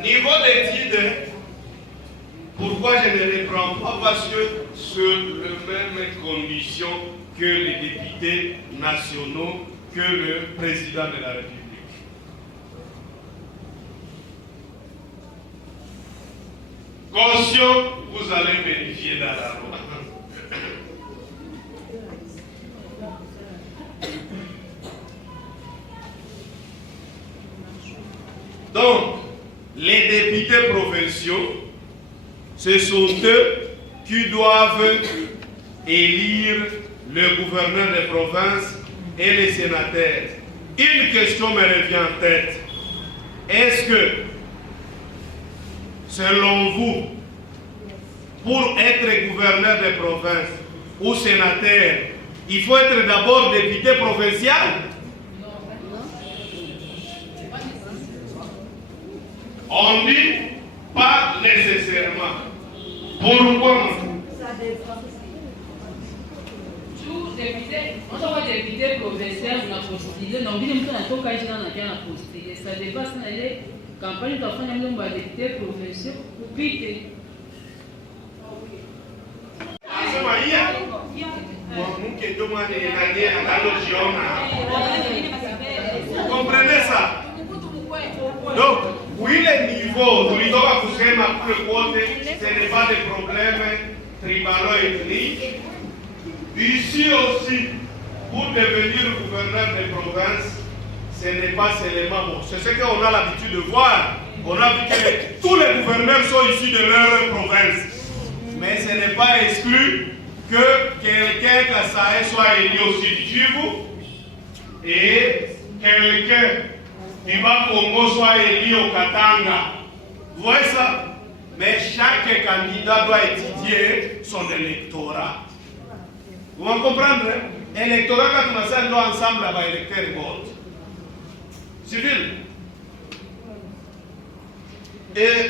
Niveau d'études, pourquoi je ne reprends pas? Parce que sur les mêmes conditions que les députés nationaux, que le président de la République. Caution, vous allez vérifier dans la loi. Donc, les députés provinciaux, ce sont eux qui doivent élire le gouverneur des provinces et les sénateurs. Une question me revient en tête. Est-ce que, selon vous, pour être gouverneur des provinces ou sénateur, il faut être d'abord député provincial? On dit pas nécessairement. Pourquoi? député provincial na postiller na ngine mtu anatoka nje na anakia na postiller, ça dépasse na ile kampani tutafanya mle wa député provincial upite. Anasema mwanamke ndio mwana ndiye analojiona. Comprenez ça? Donc, où il est niveau, nous devons kusema pour le côté, ce n'est pas des problèmes tribalo-ethniques. Ici aussi, pour devenir gouverneur de province, ce n'est pas seulement bon. C'est ce qu'on a l'habitude de voir. On a vu que tous les gouverneurs sont issus de leur province. Mais ce n'est pas exclu que quelqu'un Kassaï soit élu au Sud Kivu et quelqu'un du Bas-Congo soit élu au Katanga. Vous voyez ça? Mais chaque candidat doit étudier son électorat. Vous me comprenez? L'électorat, quand on a ça, ensemble, là-bas, électeur et vote. Civil. Et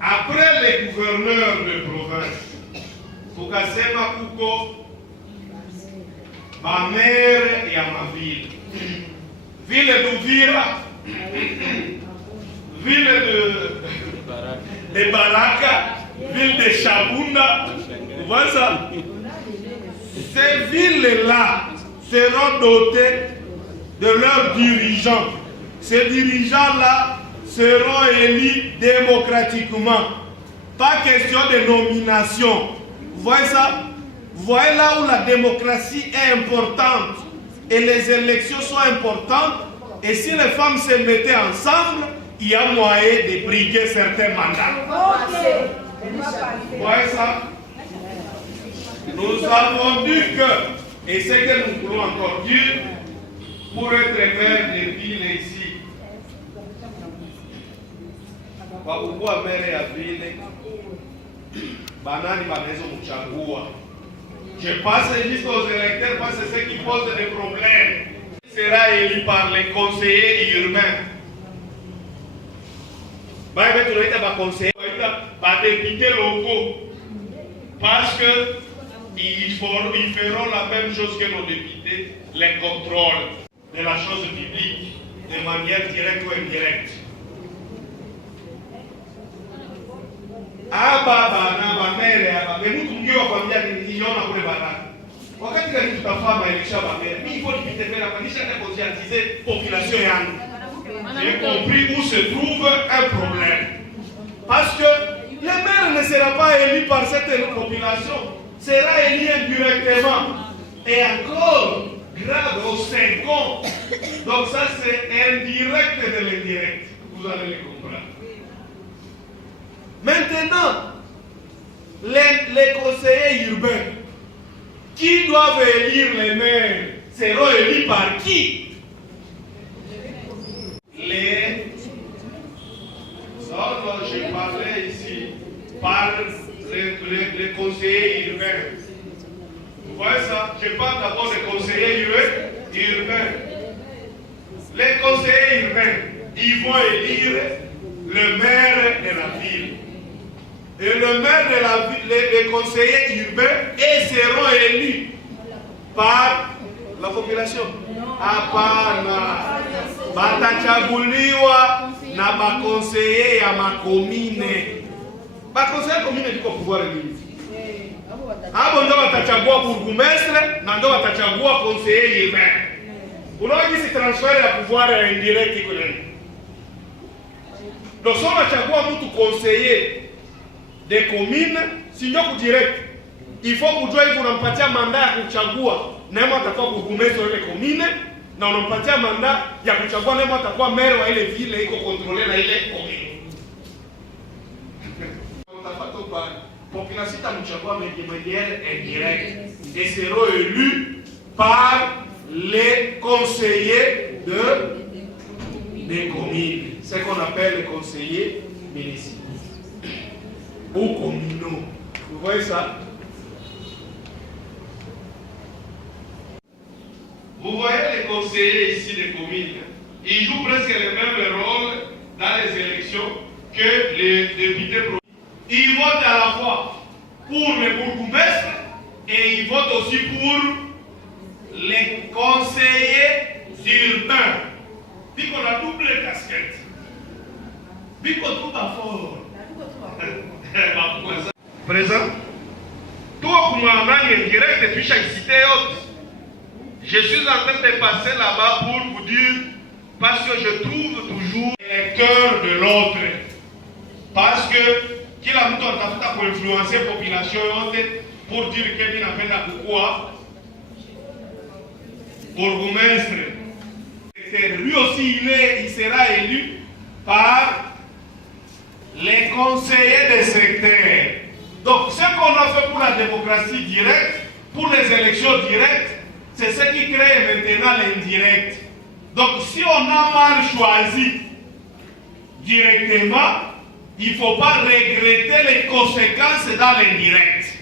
après les gouverneurs de province, Fukasema Kuko, ma mère et à ma ville. Ville d'Uvira, ville de Baraka, ville de Chabunda. Vous voyez ça? Ces villes-là seront dotées de leurs dirigeants. Ces dirigeants-là seront élus démocratiquement. Pas question de nomination. Vous voyez ça? Vous voyez là où la démocratie est importante et les élections sont importantes. Et si les femmes se mettaient ensemble, il y a moyen de briguer certains mandats. Vous voyez ça? Nous avons dit que, et c'est que nous voulons encore dire, pour être vers des villes ici, wakukua mbele ya vile banani banaweza kuchagua. Je passe juste aux électeurs parce que c'est ce qui pose des problèmes. Il sera élu par les conseillers urbains. Bah, tu dois être conseiller, par députés locaux, parce que ils feront la même chose que nos députés, les contrôles de la chose publique de manière directe ou indirecte. Mtu mgeni wakwambia niliona kule Baraka. Wakati gani tutafaa maeleksha Bamera? Mimi iko nipitembea kwa nisha na conscientiser population yangu. J'ai compris où se trouve un problème. Parce que le maire ne sera pas élu par cette population, sera élu indirectement. Et encore, grave au 5 ans. Donc ça c'est indirect de l'indirect. Vous allez le comprendre. Maintenant, les conseillers urbains qui doivent élire les maires seront élus par qui? Je parlais ici par les conseillers urbains. Vous voyez ça? Je parle d'abord des conseillers urbains. Les conseillers urbains, ils vont élire le maire de la ville. Et le maire de la ville, les conseillers urbains, ils seront élus par la population. Hapana. Batachaguliwa na bakonseye ya makomine. Bakonseye ya komine liko pouvoir nini? Hapo ndio watachagua burgomestre na ndio watachagua conseiller urbain. Unaona jinsi transfer ya pouvoir ya indirect iko nini? Donc on achagua mtu conseiller de commune, sio kudirect. Il faut kujua hivi unampatia mandat ya kuchagua na atakuwa burgomestre wa ile commune na unampatia mandat ya kuchagua na atakuwa maire wa ile ville iko contrôler na ile commune. Utapata kwa population tamchagua de manière indirecte et seront élus par les conseillers des communes, ce qu'on appelle les conseillers municipaux ou communaux. Vous voyez ça? Vous voyez les conseillers ici des communes, ils jouent presque le même rôle dans les élections que les députés. Ils votent à la fois pour le bourgmestre et ils votent aussi pour les conseillers urbains. Dit qu'on a double casquette. Présent. Toi, pour moi, direct, et puis chaque cité haute. Je suis en train de passer là-bas pour vous dire, parce que je trouve toujours l'électeur de l'autre. Parce que, qui l'a mis pour influencer la population pour dire qu'il n'a pas de quoi, bourgmestre. Lui aussi, il sera élu par les conseillers des secteurs. Donc, ce qu'on a fait pour la démocratie directe, pour les élections directes, c'est ce qui crée maintenant l'indirect. Donc, si on a mal choisi directement, il ne faut pas regretter les conséquences dans l'indirect.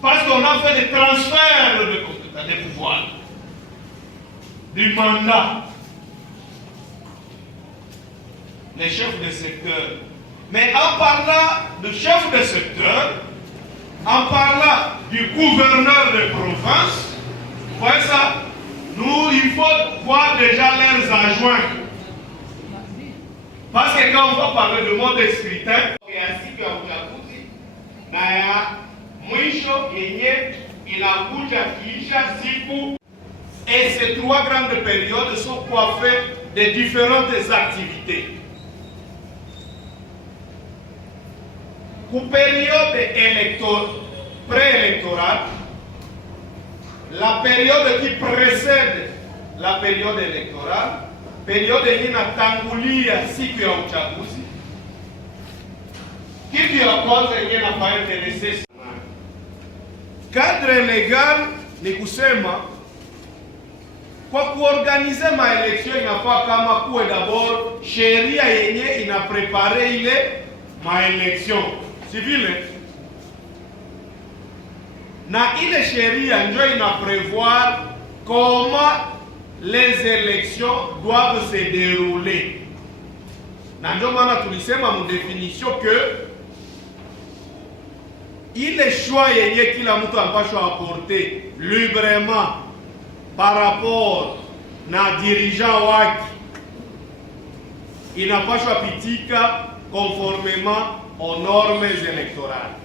Parce qu'on a fait des transferts de pouvoir, du mandat, les chefs de secteur. Mais en parlant de chef de secteur, en parlant du gouverneur de province, vous voyez ça, il faut voir déjà leurs adjoints. Parce que quand on va parler de mode de scrutin, et ces trois grandes périodes sont coiffées de différentes activités. Pour période préélectorale, la période qui précède la période électorale, période inatangulia siku ya uchaguzi, kitu ya kwanza yenyewe nafaa interese sana. Cadre legal ni kusema kwa kuorganize maeleksio inafaa kama kuwe d'abord sheria yenye inaprepare ile maeleksio civile, na ile sheria ndio ina prévoir comment les élections doivent se dérouler. Na ndio maana tulisema mu définition que ile choix yenye kila mtu anapaswa apporter librement par rapport na dirigeant wake inapaswa pitika conformément aux normes électorales.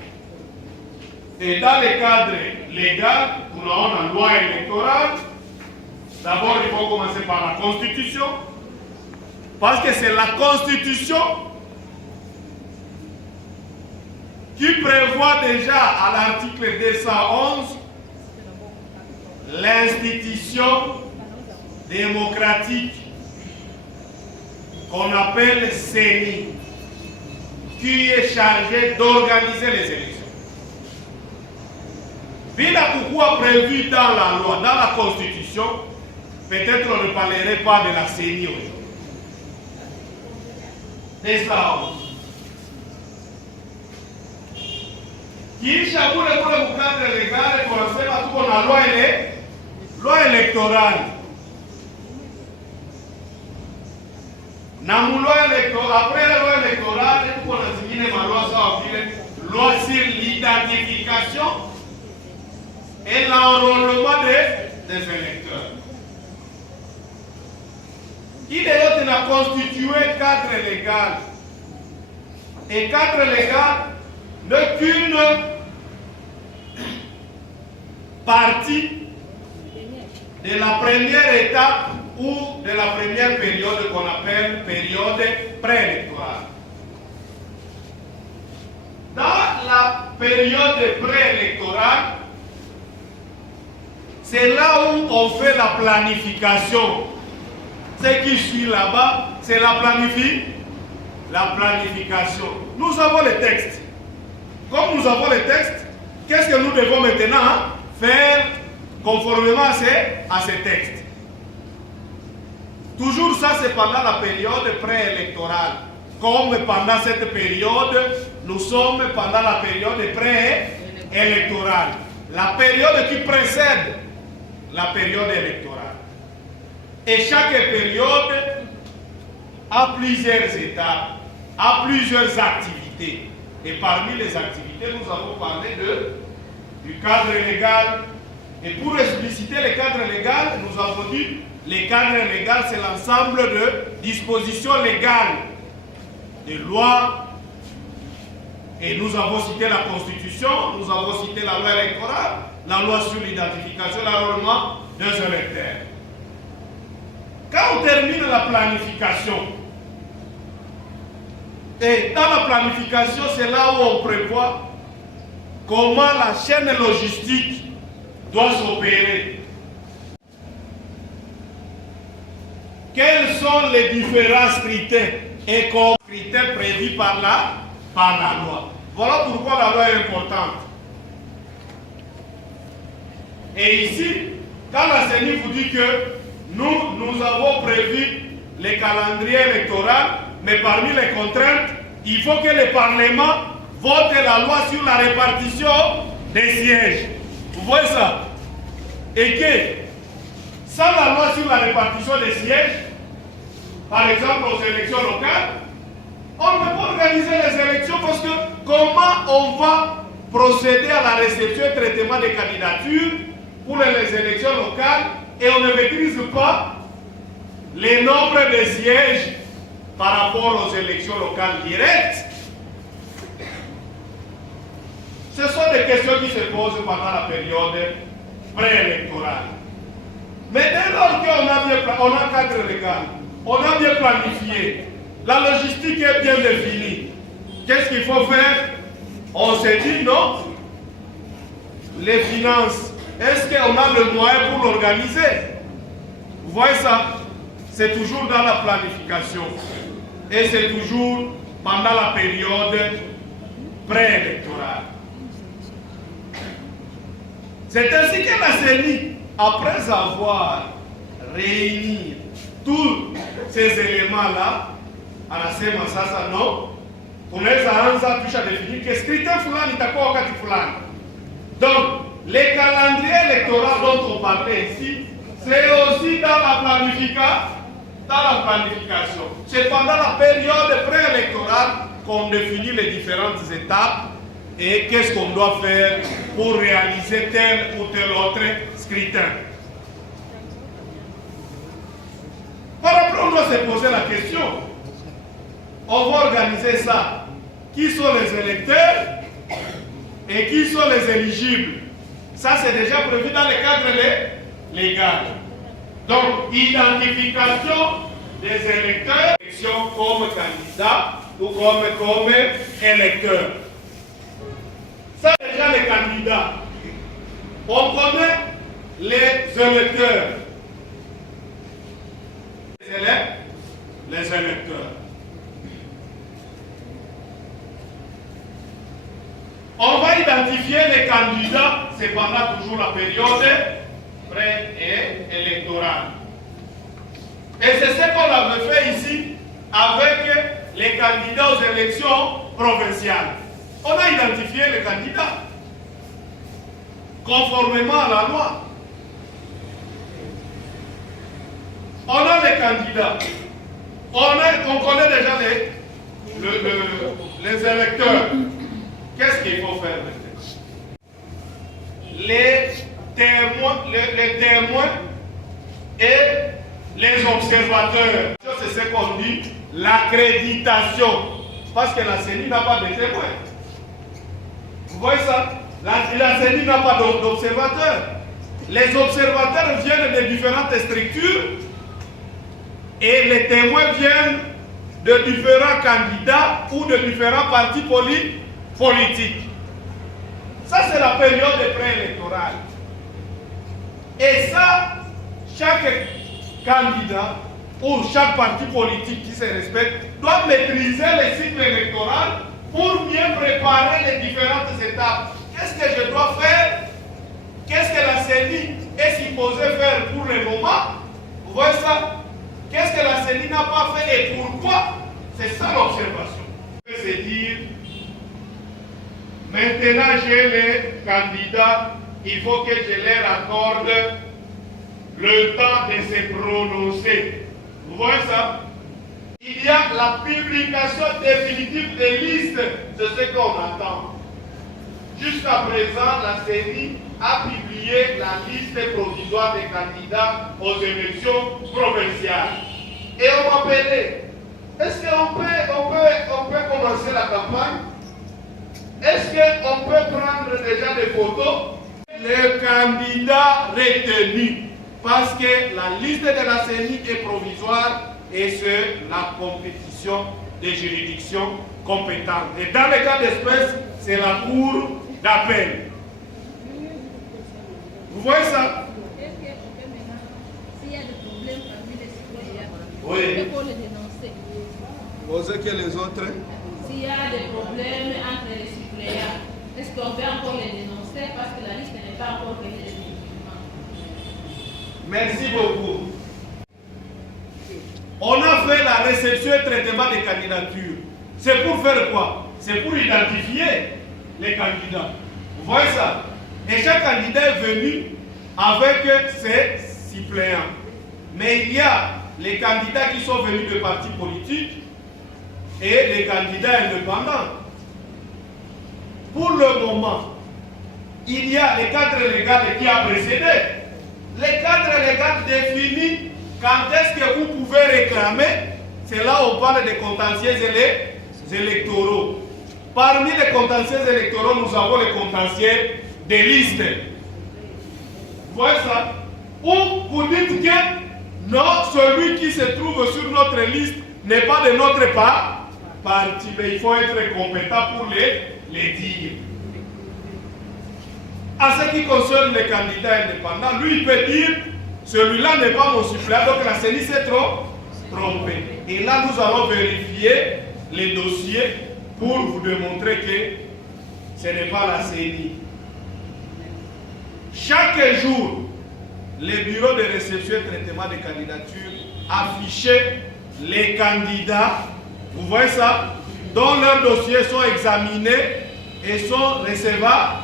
Et dans le cadre légal, nous avons une loi électorale. D'abord, il faut commencer par la Constitution, parce que c'est la Constitution qui prévoit déjà à l'article 211 l'institution démocratique qu'on appelle CENI, qui est chargé d'organiser les élections. Bila kukuwa prévu dans la loi, dans la Constitution, peut-être on ne parlerait pas de la CENI aujourd'hui. C'est ça. Kisha kule mkadre legale tunasema tuko na loi électorale. Na après la loi électorale, tuko na zingine maloi sawa vile loi sur l'identification et l'enrôlement des électeurs. Il est a constitué cadre légal. Et cadre légal n'est qu'une partie de la première étape ou de la première période qu'on appelle période préélectorale. Dans la période préélectorale, c'est là où on fait la planification. Ce qui suit là-bas, c'est la planification. Nous avons les textes. Comme nous avons les textes, qu'est-ce que nous devons maintenant faire conformément à ces textes? Toujours ça, c'est pendant la période préélectorale. Comme pendant cette période, nous sommes pendant la période préélectorale. La période qui précède la période électorale. Et chaque période a plusieurs étapes, a plusieurs activités. Et parmi les activités, nous avons parlé du cadre légal. Et pour expliciter le cadre légal, nous avons dit Les cadres légaux, c'est l'ensemble de dispositions légales, de lois. Et nous avons cité la Constitution, nous avons cité la loi électorale, la loi sur l'identification et l'enrôlement des électeurs. Quand on termine la planification, et dans la planification, c'est là où on prévoit comment la chaîne logistique doit s'opérer. Quels sont les différents critères et critères prévus par la loi. Voilà pourquoi la loi est importante. Et ici, quand la CENI vous dit que nous avons prévu les calendriers électoraux, mais parmi les contraintes, il faut que le Parlement vote la loi sur la répartition des sièges. Vous voyez ça? Et que, sans la loi sur la répartition des sièges, par exemple aux élections locales, on ne peut pas organiser les élections parce que comment on va procéder à la réception et traitement des candidatures pour les élections locales et on ne maîtrise pas les nombres de sièges par rapport aux élections locales directes? Ce sont des questions qui se posent pendant la période préélectorale. Mais dès lors qu'on a un cadre légal, on a bien planifié, la logistique est bien définie, qu'est-ce qu'il faut faire? On s'est dit non, les finances, est-ce qu'on a le moyen pour l'organiser? Vous voyez ça? C'est toujours dans la planification. Et c'est toujours pendant la période préélectorale. C'est ainsi que la CENI, après avoir réuni tous ces éléments-là, à la SEMA sasa non, tunaweza anza tusha définir que scrutin fulani itakuwa wakati fulani. Donc, les calendriers électoraux dont on parlait ici, c'est aussi dans la planification. C'est pendant la période préélectorale qu'on définit les différentes étapes et qu'est-ce qu'on doit faire pour réaliser tel ou tel autre scrutin. Par après, on doit se poser la question. On va organiser ça. Qui sont les électeurs et qui sont les éligibles? Ça, c'est déjà prévu dans le cadre légal. Donc, identification des électeurs, élection comme candidat ou comme électeur. Ça, déjà les candidats. On connaît les électeurs. Les électeurs. On va identifier les candidats, c'est pendant toujours la période pré-électorale. Et c'est ce qu'on avait fait ici avec les candidats aux élections provinciales. On a identifié les candidats conformément à la loi. On a les candidats. On connaît déjà les électeurs. Qu'est-ce qu'il faut faire maintenant? Les témoins et les observateurs. C'est ce qu'on dit, l'accréditation. Parce que la CENI n'a pas de témoins. Vous voyez ça? La CENI n'a pas d'observateurs. Les observateurs viennent de différentes structures et les témoins viennent de différents candidats ou de différents partis politiques. Ça, c'est la période préélectorale. Et ça, chaque candidat ou chaque parti politique qui se respecte doit maîtriser les cycles électoraux pour bien préparer les différentes étapes. Qu'est-ce que je dois faire? Qu'est-ce que la CENI est supposée faire pour le moment? Vous voyez ça? Qu'est-ce que la CENI n'a pas fait et pourquoi? C'est ça l'observation. C'est dire, maintenant j'ai les candidats, il faut que je leur accorde le temps de se prononcer. Vous voyez ça? Il y a la publication définitive des listes, c'est ce qu'on attend. Jusqu'à présent, la CENI a publié la liste provisoire des candidats aux élections provinciales. Et on m'appelait. Est-ce qu'on peut commencer la campagne? Est-ce qu'on peut prendre déjà des photos? Les candidats retenus, parce que la liste de la CENI est provisoire et c'est la compétition des juridictions compétentes. Et dans le cas d'espèce, c'est la cour d'appel. Vous voyez ça? Est-ce qu'on peut maintenant, s'il y a des problèmes parmi les citoyens, oui, on peut les dénoncer? Vous savez que les autres? S'il y a des problèmes entre les suppléants, est-ce qu'on peut encore les dénoncer parce que la liste n'est pas encore venue définitivement? Merci beaucoup. On a fait la réception et traitement des candidatures. C'est pour faire quoi? C'est pour identifier les candidats. Vous voyez ça? Et chaque candidat est venu avec ses suppléants. Mais il y a les candidats qui sont venus de partis politiques et les candidats indépendants. Pour le moment, il y a le cadre légal qui a précédé. Le cadre légal définit quand est-ce que vous pouvez réclamer. C'est là où on parle des contentieux électoraux. Parmi les contentieux électoraux, nous avons les contentieux des listes. Vous voyez ça? Ou vous dites que non, celui qui se trouve sur notre liste n'est pas de notre parti, mais il faut être compétent pour les dire. À ce qui concerne les candidats indépendants, lui il peut dire celui-là n'est pas mon suppléant, donc la CENI s'est trompée. Et là nous allons vérifier les dossiers pour vous démontrer que ce n'est pas la CENI. Chaque jour, les bureaux de réception et traitement des candidatures affichaient les candidats, vous voyez ça, dont leurs dossiers sont examinés et sont recevables.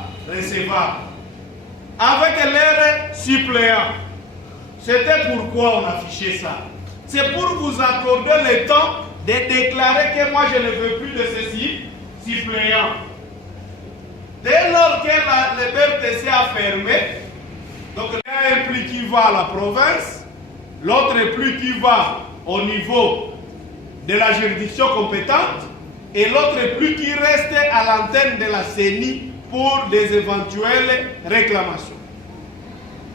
Avec leurs suppléants. C'était pourquoi on affichait ça. C'est pour vous accorder le temps de déclarer que moi je ne veux plus de ces suppléants. Dès lors que le BRTC a fermé, donc il y a un plus qui va à la province, l'autre plus qui va au niveau de la juridiction compétente, et l'autre plus qui reste à l'antenne de la CENI pour des éventuelles réclamations.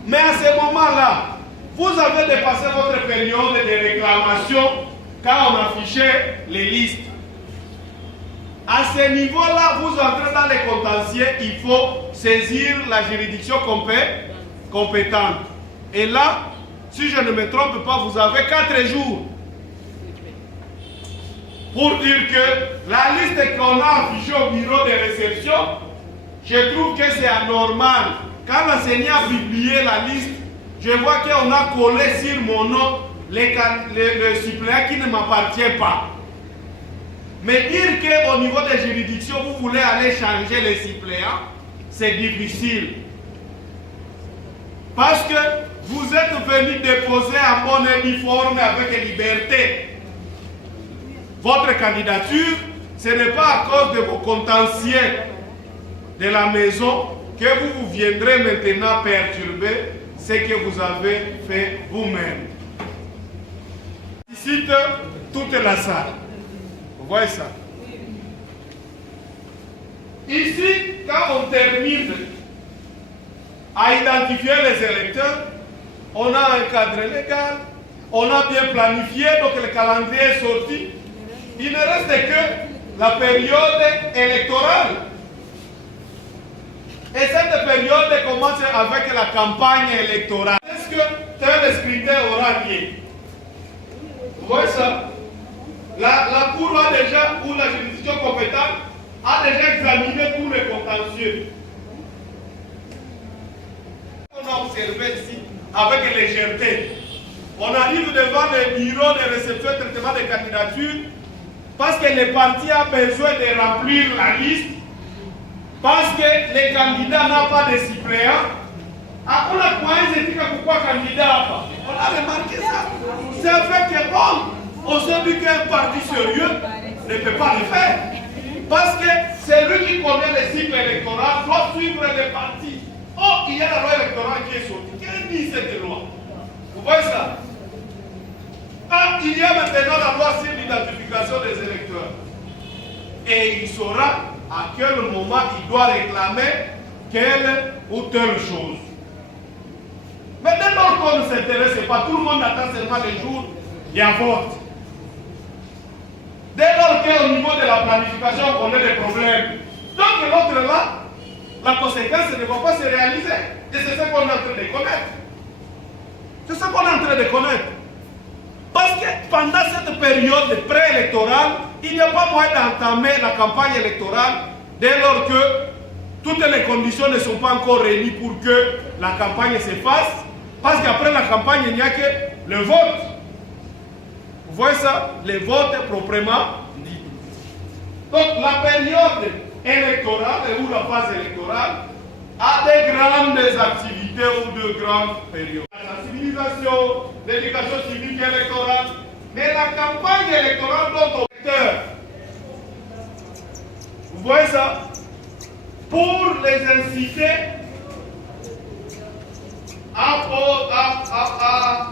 Mais à ce moment-là, vous avez dépassé votre période de réclamation quand on affichait les listes. À ce niveau-là, vous entrez dans les contentieux, il faut saisir la juridiction compétente. Et là, si je ne me trompe pas, vous avez 4 jours pour dire que la liste qu'on a affichée au bureau de réception, je trouve que c'est anormal. Quand la CENI a publié la liste, je vois qu'on a collé sur mon nom le suppléant qui ne m'appartient pas. Mais dire qu'au niveau des juridictions, vous voulez aller changer les suppléants, c'est difficile. Parce que vous êtes venu déposer en bonne et due forme avec liberté votre candidature. Ce n'est pas à cause de vos contentieux de la maison que vous viendrez maintenant perturber ce que vous avez fait vous-même. Je cite toute la salle. Vous voyez ça? Ici, quand on termine à identifier les électeurs, on a un cadre légal, on a bien planifié, donc le calendrier est sorti. Il ne reste que la période électorale. Et cette période commence avec la campagne électorale. Est-ce que tel scrutin aura lieu? Vous voyez ça? La Cour a déjà, ou la juridiction compétente, a déjà examiné tous les contentieux. On a observé ici avec légèreté. On arrive devant le bureau de réception et traitement des candidatures parce que le parti a besoin de remplir la liste, parce que le candidat n'a pas de suppléant. On a remarqué ça. C'est un fait que on s'est dit qu'un parti sérieux ne peut pas le faire. Parce que c'est lui qui connaît le cycle électoral, doit suivre les partis. Oh, il y a la loi électorale qui est sortie. Quelle dit cette loi? Vous voyez ça? Ah, il y a maintenant la loi sur l'identification des électeurs. Et il saura à quel moment il doit réclamer telle ou telle chose. Mais dès lors qu'on ne s'intéresse pas, tout le monde attend seulement les jours, il y a vote. Dès lors qu'au niveau de la planification, on a des problèmes. Donc l'autre là, la conséquence ne va pas se réaliser. Et c'est ce qu'on est en train de connaître. C'est ce qu'on est en train de connaître. Parce que pendant cette période préélectorale, il n'y a pas moyen d'entamer la campagne électorale dès lors que toutes les conditions ne sont pas encore réunies pour que la campagne se fasse. Parce qu'après la campagne, il n'y a que le vote. Vous voyez ça? Le vote proprement dit. Donc la période électorale ou la phase électorale a des grandes activités ou de grandes périodes. La sensibilisation, l'éducation civique électorale, mais la campagne électorale dont on est. Vous voyez ça? Pour les inciter à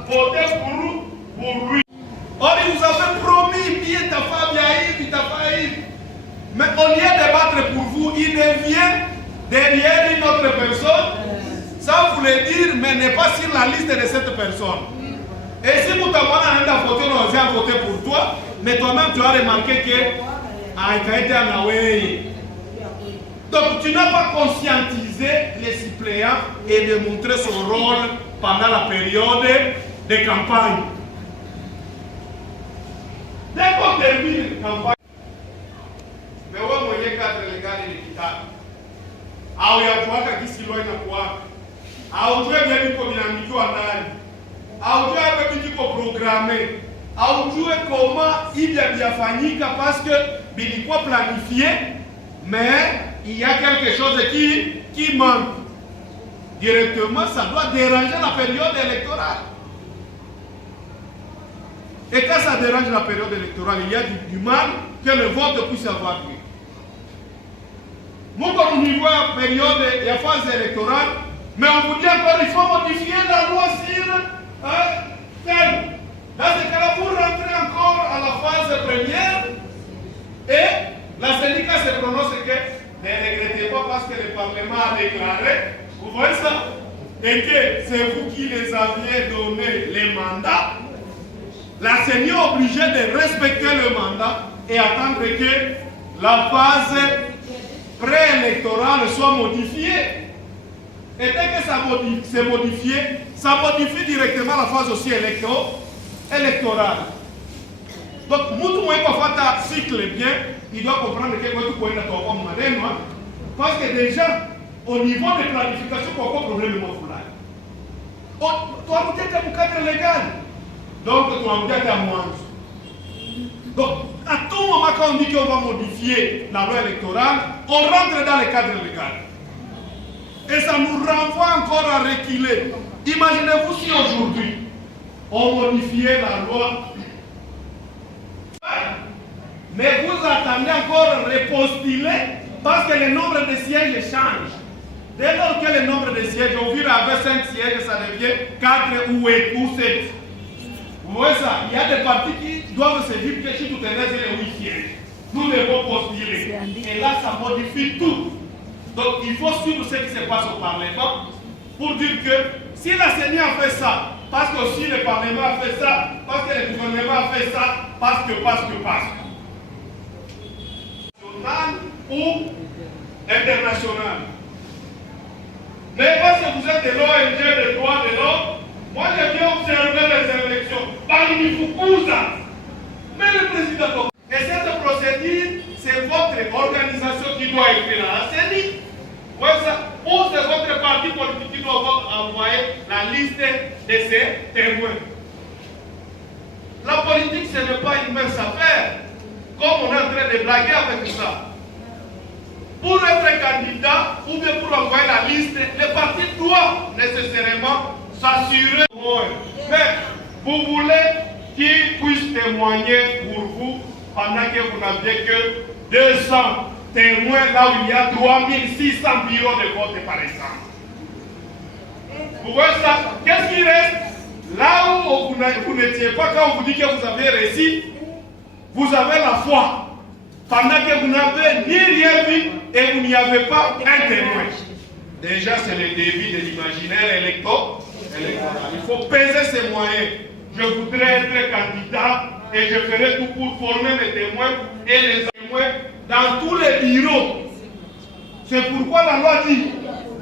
voter pour lui. Or, il nous avait promis, bien ta femme Yaïf, mais au lieu de battre pour vous, il devient derrière une autre personne, sans vous le dire, mais n'est pas sur la liste de cette personne. Et si vous t'avez un voté, on a voté pour toi, mais toi-même tu as remarqué que donc tu n'as pas conscientisé les suppléants et de montrer son rôle pendant la période de campagne. Dès qu'on termine la campagne, mais où est le cadre légal et l'équitable? Ah oui, à toi, qui s'y loin à quoi? Ah oui, il y a une communauté en Allemagne. Ah oui, il y a une programmée. Ah oui, comment il y a bien fini parce que il faut planifier, mais il y a quelque chose qui manque. Directement, ça doit déranger la période électorale. Et quand ça dérange la période électorale, il y a du mal que le vote puisse avoir lieu. Moi, comme on y voit la période et la phase électorale, mais on vous dit encore, il faut modifier la loi sur tel. Dans ce cas-là, vous rentrez encore à la phase première et la syndicat se prononce que ne regrettez pas parce que le Parlement a déclaré, vous voyez ça, et que c'est vous qui les aviez donné les mandats. La CENI est obligée de respecter le mandat et attendre que la phase préélectorale soit modifiée. Et dès que ça c'est modifié, ça modifie directement la phase aussi électorale. Donc, tout le monde peut faire un cycle bien, il doit comprendre que vous pouvez être en train parce que déjà, au niveau de planification, il y a un problème. Toi, vous êtes un cadre légal. Donc, toi, vous êtes à moins. Donc, à tout moment, quand on dit qu'on va modifier la loi électorale, on rentre dans le cadre légal. Et ça nous renvoie encore à reculer. Imaginez-vous si aujourd'hui, on modifiait la loi. Mais vous attendez encore repostuler parce que le nombre de sièges change. Dès lors que le nombre de sièges, au lieu d'avoir 5 sièges, ça devient 4 ou 7. Vous voyez ça? Il y a des partis qui doivent se dire que si tout est là, c'est les 8 sièges. Nous devons postuler. Et là, ça modifie tout. Donc, il faut suivre ce qui se passe au Parlement pour dire que si la CENI a fait ça, parce que aussi le Parlement a fait ça, parce que le gouvernement a fait ça, parce que. National ou international. Mais parce que vous êtes de l'ONG des droits de l'homme, moi j'ai bien observé les élections par Nifukuza. Mais le président. Et cette procédure, c'est votre organisation qui doit écrire à la CENI. Ou c'est votre parti politique qui doit envoyer la liste de ses témoins. La politique, ce n'est pas une mince affaire, comme on est en train de blaguer avec ça. Pour être candidat ou bien pour envoyer la liste, le parti doit nécessairement s'assurer. Mais vous voulez qu'il puisse témoigner pour vous pendant que vous n'aviez que 200 témoins là où il y a 3600 bureaux de vote par exemple. Vous voyez ça? Qu'est-ce qui reste? Là où vous n'étiez pas, quand on vous dit que vous avez réussi, vous avez la foi. Pendant que vous n'avez ni rien vu et vous n'y avez pas un témoin. Déjà, c'est le début de l'imaginaire électoral. Il faut peser ses moyens. Je voudrais être candidat et je ferai tout pour former mes témoins et les témoins dans tous les bureaux. C'est pourquoi la loi dit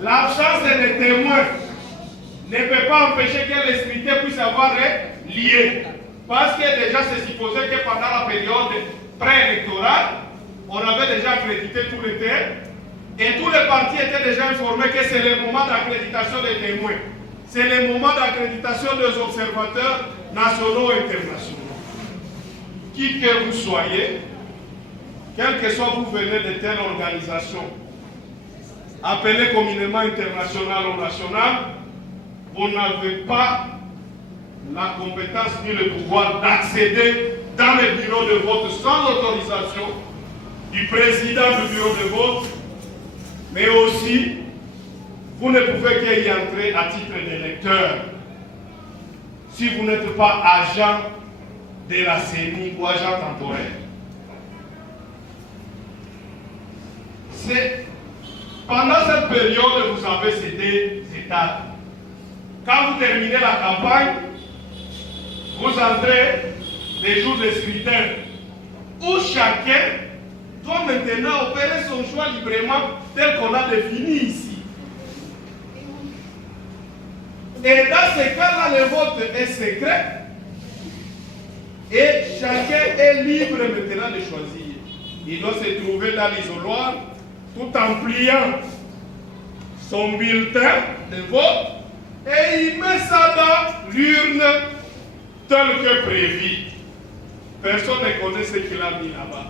l'absence des témoins ne peut pas empêcher que les scrutins puissent avoir lié. Parce que déjà, c'est supposé que pendant la période préélectorale, on avait déjà accrédité tous les terrains et tous les partis étaient déjà informés que c'est le moment d'accréditation des témoins. C'est le moment d'accréditation des observateurs nationaux et internationaux. Qui que vous soyez, quel que soit vous venez de telle organisation, appelée communément internationale ou nationale, vous n'avez pas la compétence ni le pouvoir d'accéder dans les bureaux de vote sans autorisation du président du bureau de vote, mais aussi vous ne pouvez qu'y entrer à titre d'électeur si vous n'êtes pas agent de la CENI ou agent temporaire. Pendant cette période, vous avez ces deux étapes. Quand vous terminez la campagne, vous entrez les jours de scrutin où chacun doit maintenant opérer son choix librement tel qu'on a défini ici. Et dans ce cas-là, le vote est secret et chacun est libre maintenant de choisir. Il doit se trouver dans l'isoloir tout en pliant son bulletin de vote et il met ça dans l'urne tel que prévu. Personne ne connaît ce qu'il a mis là-bas.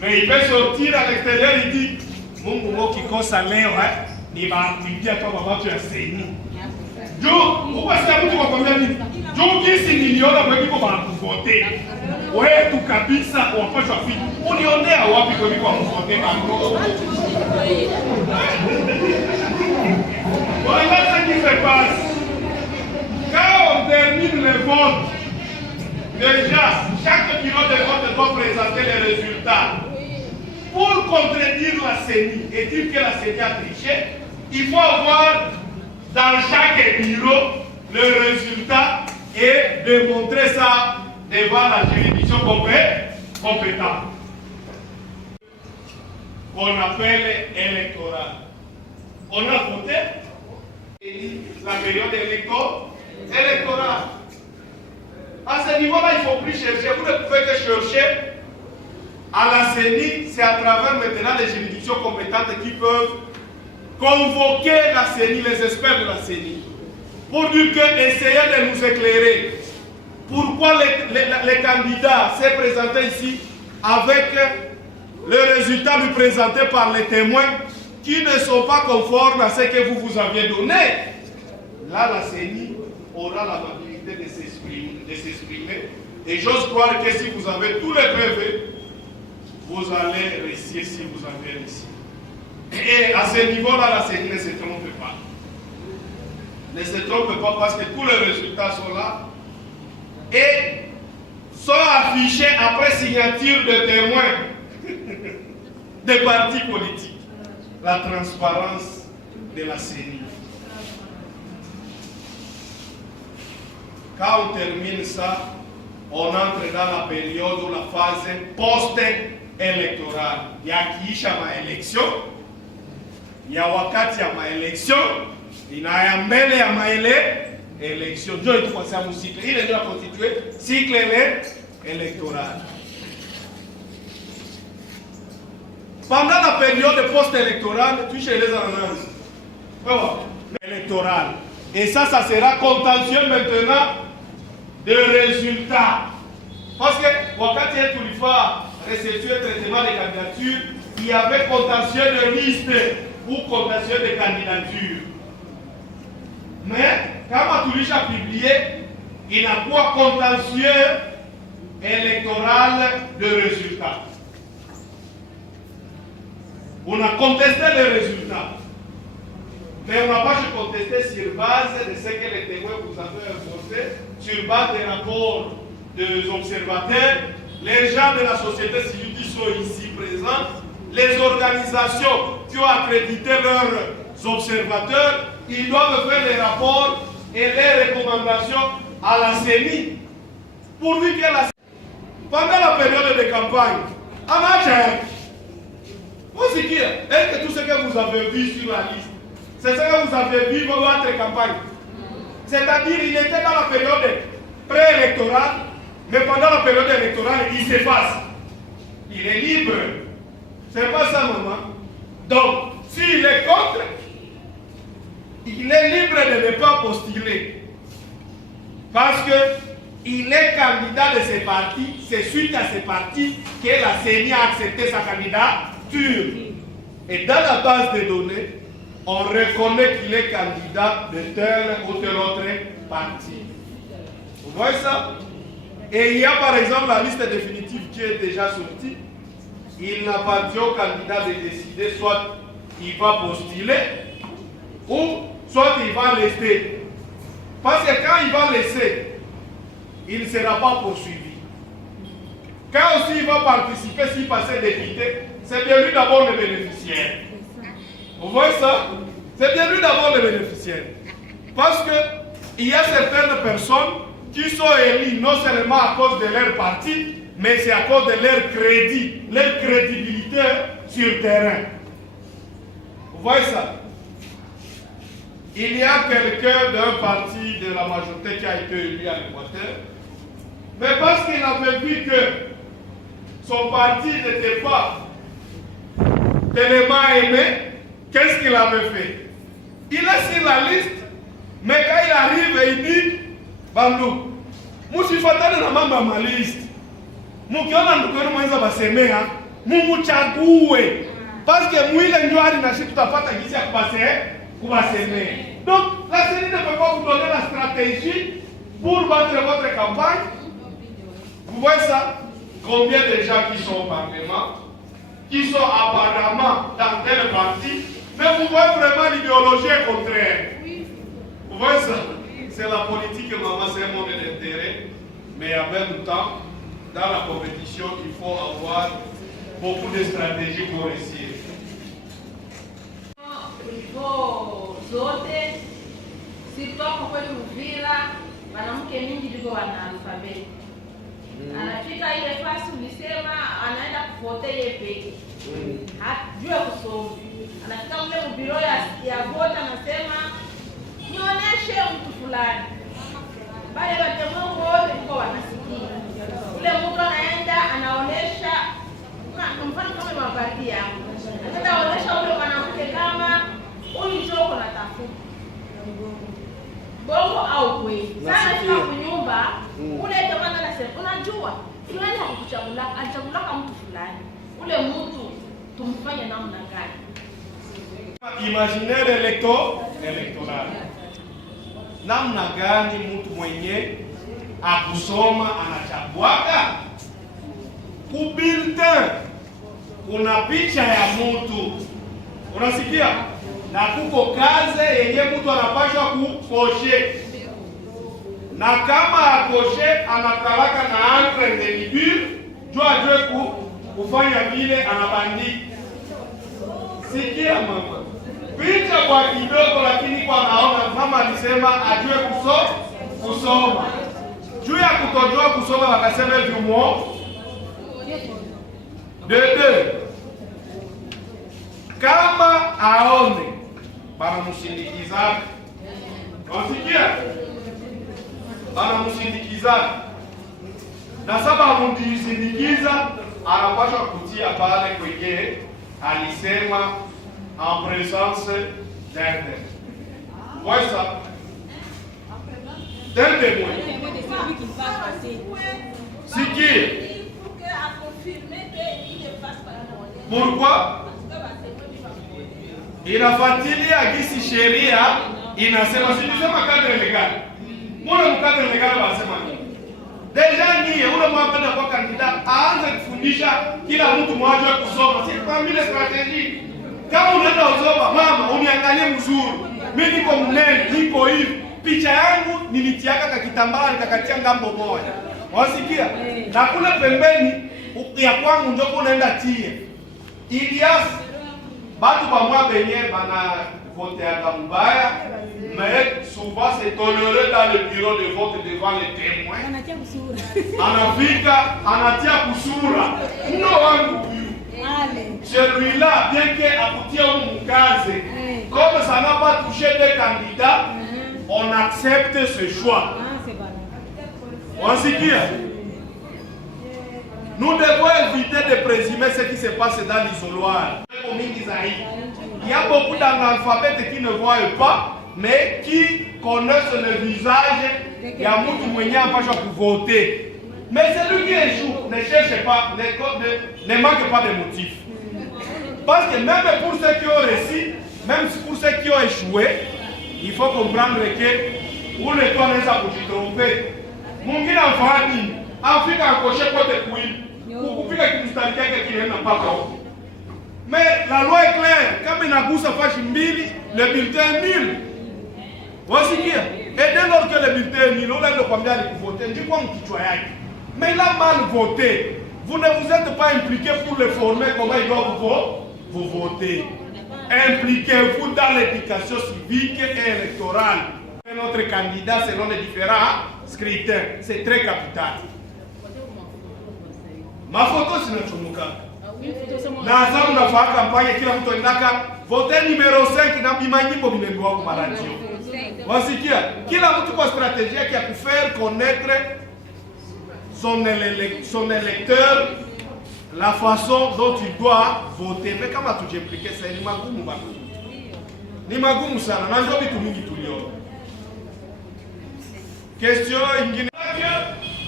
Mais il peut sortir à l'extérieur, il dit Mungu qui cause sa mère, il va appliquer à toi, maman, tu as saigné. Dieu, pourquoi c'est à vous qui va combien de minutes? Dieu qui s'est million, on va voter. Ouais, tout kabisa, on peut choisir. On y en est à Wapi, on va voter. Voilà ce qui se passe. Quand on termine le vote, déjà, chaque bureau de vote doit présenter les résultats. Pour contredire la CENI et dire que la CENI a triché, il faut avoir dans chaque bureau le résultat et démontrer ça devant la juridiction compétente. Qu'on appelle électoral. On a voté la période électorale. À ce niveau-là, il ne faut plus chercher. Vous ne pouvez que chercher à la CENI. C'est à travers maintenant les juridictions compétentes qui peuvent convoquer la CENI, les experts de la CENI, pour dire que essayez de nous éclairer. Pourquoi les candidats s'est présenté ici avec le résultat lui présenté par les témoins qui ne sont pas conformes à ce que vous aviez donné? Là, la CENI aura l'amabilité de s'exprimer. Et j'ose croire que si vous avez tous les brevets, vous allez réussir si vous avez réussi. Et à ce niveau-là, la CENI ne se trompe pas. Ne se trompe pas parce que tous les résultats sont là et sont affichés après signature de témoins des partis politiques. La transparence de la CENI. Quand on termine ça, on entre dans la période ou la phase post-électorale. Il y a kiisha maélection, il y a wakati ya maélection, il y a mbele ya maélection. Dieu est tout ça mon cycle. Il est déjà constitué cycle électoral. Pendant la période post-électorale, tu sais les annonces électorales. Et ça sera contentieux maintenant de résultats. Parce que wakati yetu ulifaa réception et traitement des candidatures, il y avait contentieux de liste ou contentieux de candidature. Mais quand Matulisha a publié, il n'a pas contentieux électoral de résultats. On a contesté les résultats. Mais on n'a pas contesté sur base de ce que les témoins vous avez informé, sur base des rapports des observateurs, les gens de la société civile qui sont ici présents, les organisations qui ont accrédité leurs observateurs, ils doivent faire les rapports et les recommandations à la CENI. Pourvu que la pendant la période de campagne, à Macher, est-ce que tout ce que vous avez vu sur la liste, c'est ce que vous avez vu dans votre campagne? C'est-à-dire, il était dans la période préélectorale, mais pendant la période électorale, il s'efface. Il est libre. C'est pas ça, maman. Donc, s'il est contre, il est libre de ne pas postuler. Parce que il est candidat de ces partis, c'est suite à ces partis que la CENI a accepté sa candidature. Et dans la base de données, on reconnaît qu'il est candidat de tel ou tel autre parti. Vous voyez ça? Et il y a par exemple la liste définitive qui est déjà sortie. Il n'appartient au candidat de décider soit il va postuler ou soit il va laisser. Parce que quand il va laisser, il ne sera pas poursuivi. Quand aussi il va participer, s'il passe député, c'est bien lui d'abord le bénéficiaire. Vous voyez ça? C'est bien lui d'abord le bénéficiaire. Parce qu'il y a certaines personnes qui sont élues non seulement à cause de leur parti, mais c'est à cause de leur crédit, leur crédibilité sur le terrain. Vous voyez ça? Il y a quelqu'un d'un parti de la majorité qui a été élu à l'Équateur, mais parce qu'il avait vu que son parti n'était pas tellement aimé, qu'est-ce qu'il avait fait? Il est sur la liste, mais quand il arrive, il dit, Bandou, musifatane na mambo ya malist. Mukiona ndugu yenu mwenza basemea, mumuchague. Parce que mwile ndio hadi na sisi tutapata jinsi ya kubasemea. Donc, la CENI ne peut pas vous donner la stratégie pour battre votre campagne. Vous voyez ça? Combien de gens qui sont au Parlement, qui sont apparemment dans tel parti, mais vous voyez vraiment l'idéologie contraire. Vous voyez ça? C'est la politique, maman, c'est un monde d'intérêt, mais en même temps, dans la compétition, il faut avoir beaucoup de stratégies pour réussir. Zote sitoka kwetu Uvira, mwanamke mingi ndiko wanaalfabeti. Anafika ile fasi ulisema anaenda kuvote yeye peke. Hajua kusoma. Anafika mle mbiro ya vote anasema nionyeshe mtu fulani. Bale watemwangu wote kwa wanasikia. Ule mtu anaenda anaonesha mfano kama mabati yangu. Anaonesha ule mwanamke kama huyu choko na tafuta. Bongo au kweli. Sana kama kunyumba, ule jamaa anasema, unajua, fulani hakukuchagula, alichagula kama mtu fulani. Ule mtu tumfanye namna gani? Imaginaire electoral. Namna gani mtu mwenye akusoma anachaguaka? Kubulletin kuna picha ya mtu. Unasikia? Na kuko kaze yenye mtu anapashwa kukoshe. Na kama akoshe anakalaka na entre de libure, jua ajue kufanya vile anabandika. Sikia mama. Picha kwa kidogo lakini kwa naona mama alisema ajue kusoma. Juu ya kutojua kusoma wakasema vyumo. Dede. Kama aone banamusindikiza. Unasikia? Banamusindikiza. Na sababu mtisindikiza anapaswa kutia pale kwenye alisema en présence d'un témoin. Voyez ça? D'un témoin. C'est qui? Pourquoi? Inafuatilia gisi sheria inasema, sinisema kadri legal. Mbona mkadri legal wanasema nini? Deja nyie ule mwapenda kwa kandida aanze kufundisha kila mtu mmoja kusoma. Si kwa vile strategy. Kama unaenda usoma, mama uniangalie mzuri. Mimi niko mnene, niko hivi. Picha yangu nilitiaka kakitambaa nikakatia ngambo moja. Wasikia? Na kule pembeni ya kwangu ndio unaenda tia. Ilias batu bamwa benye bana vote ya mbaya, mais souvent c'est toléré dans le bureau de vote devant les témoins. Anafika, anatia kusura. Mno wangu huyu. Celui-là, bien qu'akutie mukaze, comme ça n'a pas touché des candidats, on accepte ce choix. Nous devons éviter de présumer ce qui se passe dans l'isoloir. Il y a beaucoup d'analphabètes qui ne voient pas, mais qui connaissent le visage. Il y a beaucoup de moyens pour voter. Mais celui qui échoue ne cherche pas, ne manque pas de motifs. Parce que même pour ceux qui ont réussi, même pour ceux qui ont échoué, il faut comprendre que où les toits ne sont pas trompés. Mungine afani, Afrique a coché côté couille. Pour couper qui nous qui n'est pas comme. Mais la loi est claire. Quand il y a un fâche mbili, le bulletin est nul. Voici qui est. Et dès lors que le bulletin est nul, on a le combien de voter. Je crois qu'il mais il a mal voté. Vous ne vous êtes pas impliqué pour le former comment il doit vous voter. Impliquez-vous dans l'éducation civique et électorale. Notre candidat selon les différents critères. C'est très capital. Ma photo c'est notre chumuka. Nazamu na fa campagne kila mtu anataka voter numéro 5 na bimanyimbo binembo kwa radio. Wasikia kila mtu kwa stratégie yake ya kufaire connaître son électeur, la façon dont il doit voter. Mais comment tu impliqué ça? Ni magumu bana. Ni magumu sana. Na ndio vitu mingi tulio. Question ingine.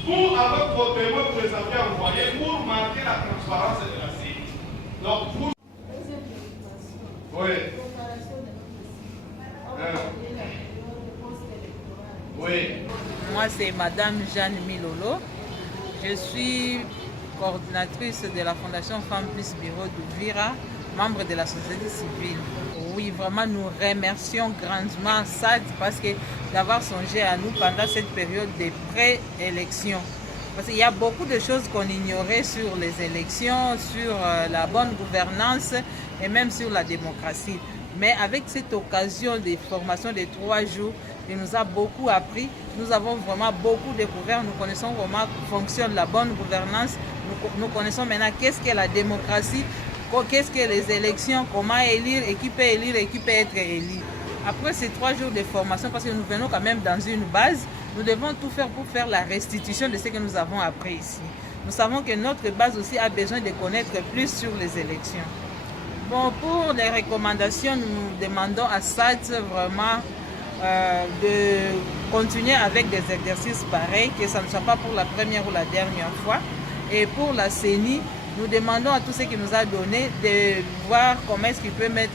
Vous, avec votre témoin, vous les avez envoyés pour marquer la transparence de la CENI. Donc, vous... Oui. Oui. Moi, c'est Madame Jeanne Milolo. Je suis coordinatrice de la Fondation Femmes Plus Bureau d'Uvira, membre de la société civile. Oui, vraiment, nous remercions grandement SAD parce que d'avoir songé à nous pendant cette période de pré-élection. Parce qu'il y a beaucoup de choses qu'on ignorait sur les élections, sur la bonne gouvernance et même sur la démocratie. Mais avec cette occasion de formation de 3 jours, il nous a beaucoup appris. Nous avons vraiment beaucoup découvert. Nous connaissons comment fonctionne la bonne gouvernance. Nous connaissons maintenant qu'est-ce qu'est la démocratie, qu'est-ce que les élections, comment élire et qui peut élire et qui peut être élu. Après ces 3 jours de formation, parce que nous venons quand même dans une base, nous devons tout faire pour faire la restitution de ce que nous avons appris ici. Nous savons que notre base aussi a besoin de connaître plus sur les élections. Bon, pour les recommandations, nous demandons à SAD vraiment de continuer avec des exercices pareils, que ça ne soit pas pour la première ou la dernière fois. Et pour la CENI, nous demandons à tous ceux qui nous a donné de voir comment est-ce qu'ils peuvent mettre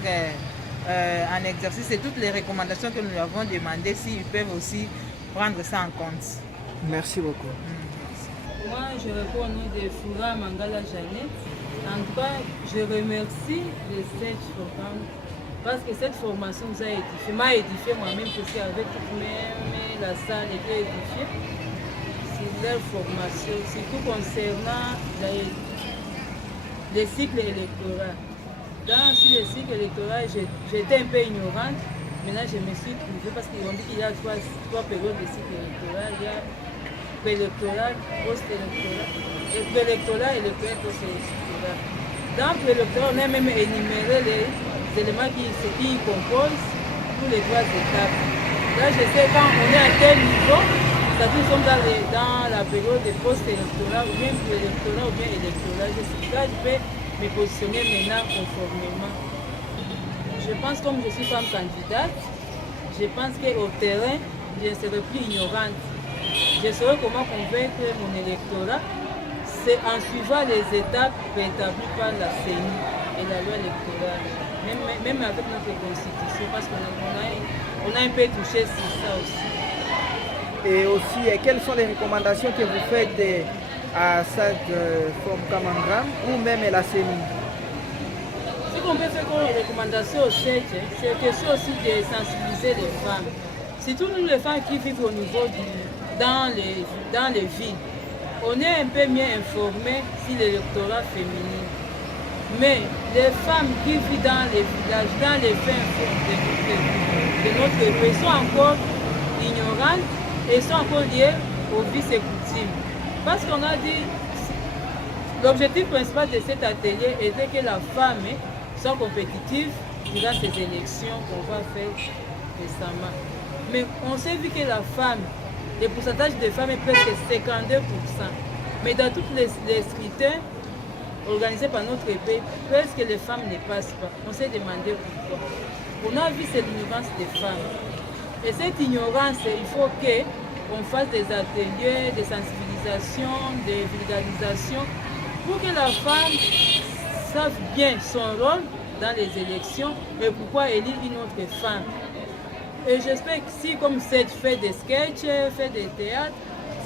en exercice et toutes les recommandations que nous lui avons demandées, s'ils peuvent aussi prendre ça en compte. Merci beaucoup. Moi, je réponds au nom de Foura Mangala Jeannette. En tout cas, je remercie de cette formation parce que cette formation nous a édifié, m'a édifié moi-même parce qu'avec même la salle était édifiée. C'est leur formation, surtout concernant les cycles électoraux. Dans le cycle électoral, j'étais un peu ignorante. Maintenant, je me suis trouvée parce qu'ils ont dit qu'il y a trois périodes de cycle électoral. Il y a préélectoral, post-électoral, et préélectoral, électoral, post-électoral. Dans préélectoral, on a même énuméré les éléments qui composent tous les 3 étapes. Là, je sais quand on est à tel niveau, ça nous sommes dans la période de post-électoral, ou bien préélectoral, ou bien électoral. Là, je peux me positionner maintenant conformément. Je pense, comme je suis femme candidate, je pense qu'au terrain, je ne serai plus ignorante. Je saurai comment convaincre mon électorat. C'est en suivant les étapes préétablies par la CENI et la loi électorale. Même avec notre constitution, parce qu'on a un peu touché sur ça aussi. Et aussi, quelles sont les recommandations que vous faites à cette forme Kamangram ou même la CENI? Ce qu'on peut faire comme recommandation au siège, c'est question aussi de sensibiliser les femmes. Surtout nous les femmes qui vivent au niveau dans les villes. On est un peu mieux informés sur l'électorat féminin. Mais les femmes qui vivent dans les villages, dans les fins fonds de notre pays sont encore ignorantes et sont encore liées aux vices et coutumes. Parce qu'on a dit, l'objectif principal de cet atelier était que la femme soit compétitive durant ces élections qu'on va faire récemment. Mais on s'est vu que la femme, le pourcentage de femmes est presque 52%. Mais dans tous les scrutins organisés par notre pays, presque les femmes ne passent pas. On s'est demandé pourquoi. On a vu cette ignorance des femmes. Et cette ignorance, il faut qu'on fasse des ateliers de sensibilisation, de vulgarisation, pour que la femme sache bien son rôle dans les élections et pourquoi élire une autre femme. Et j'espère que si, comme cette fait des sketchs, fait des théâtres,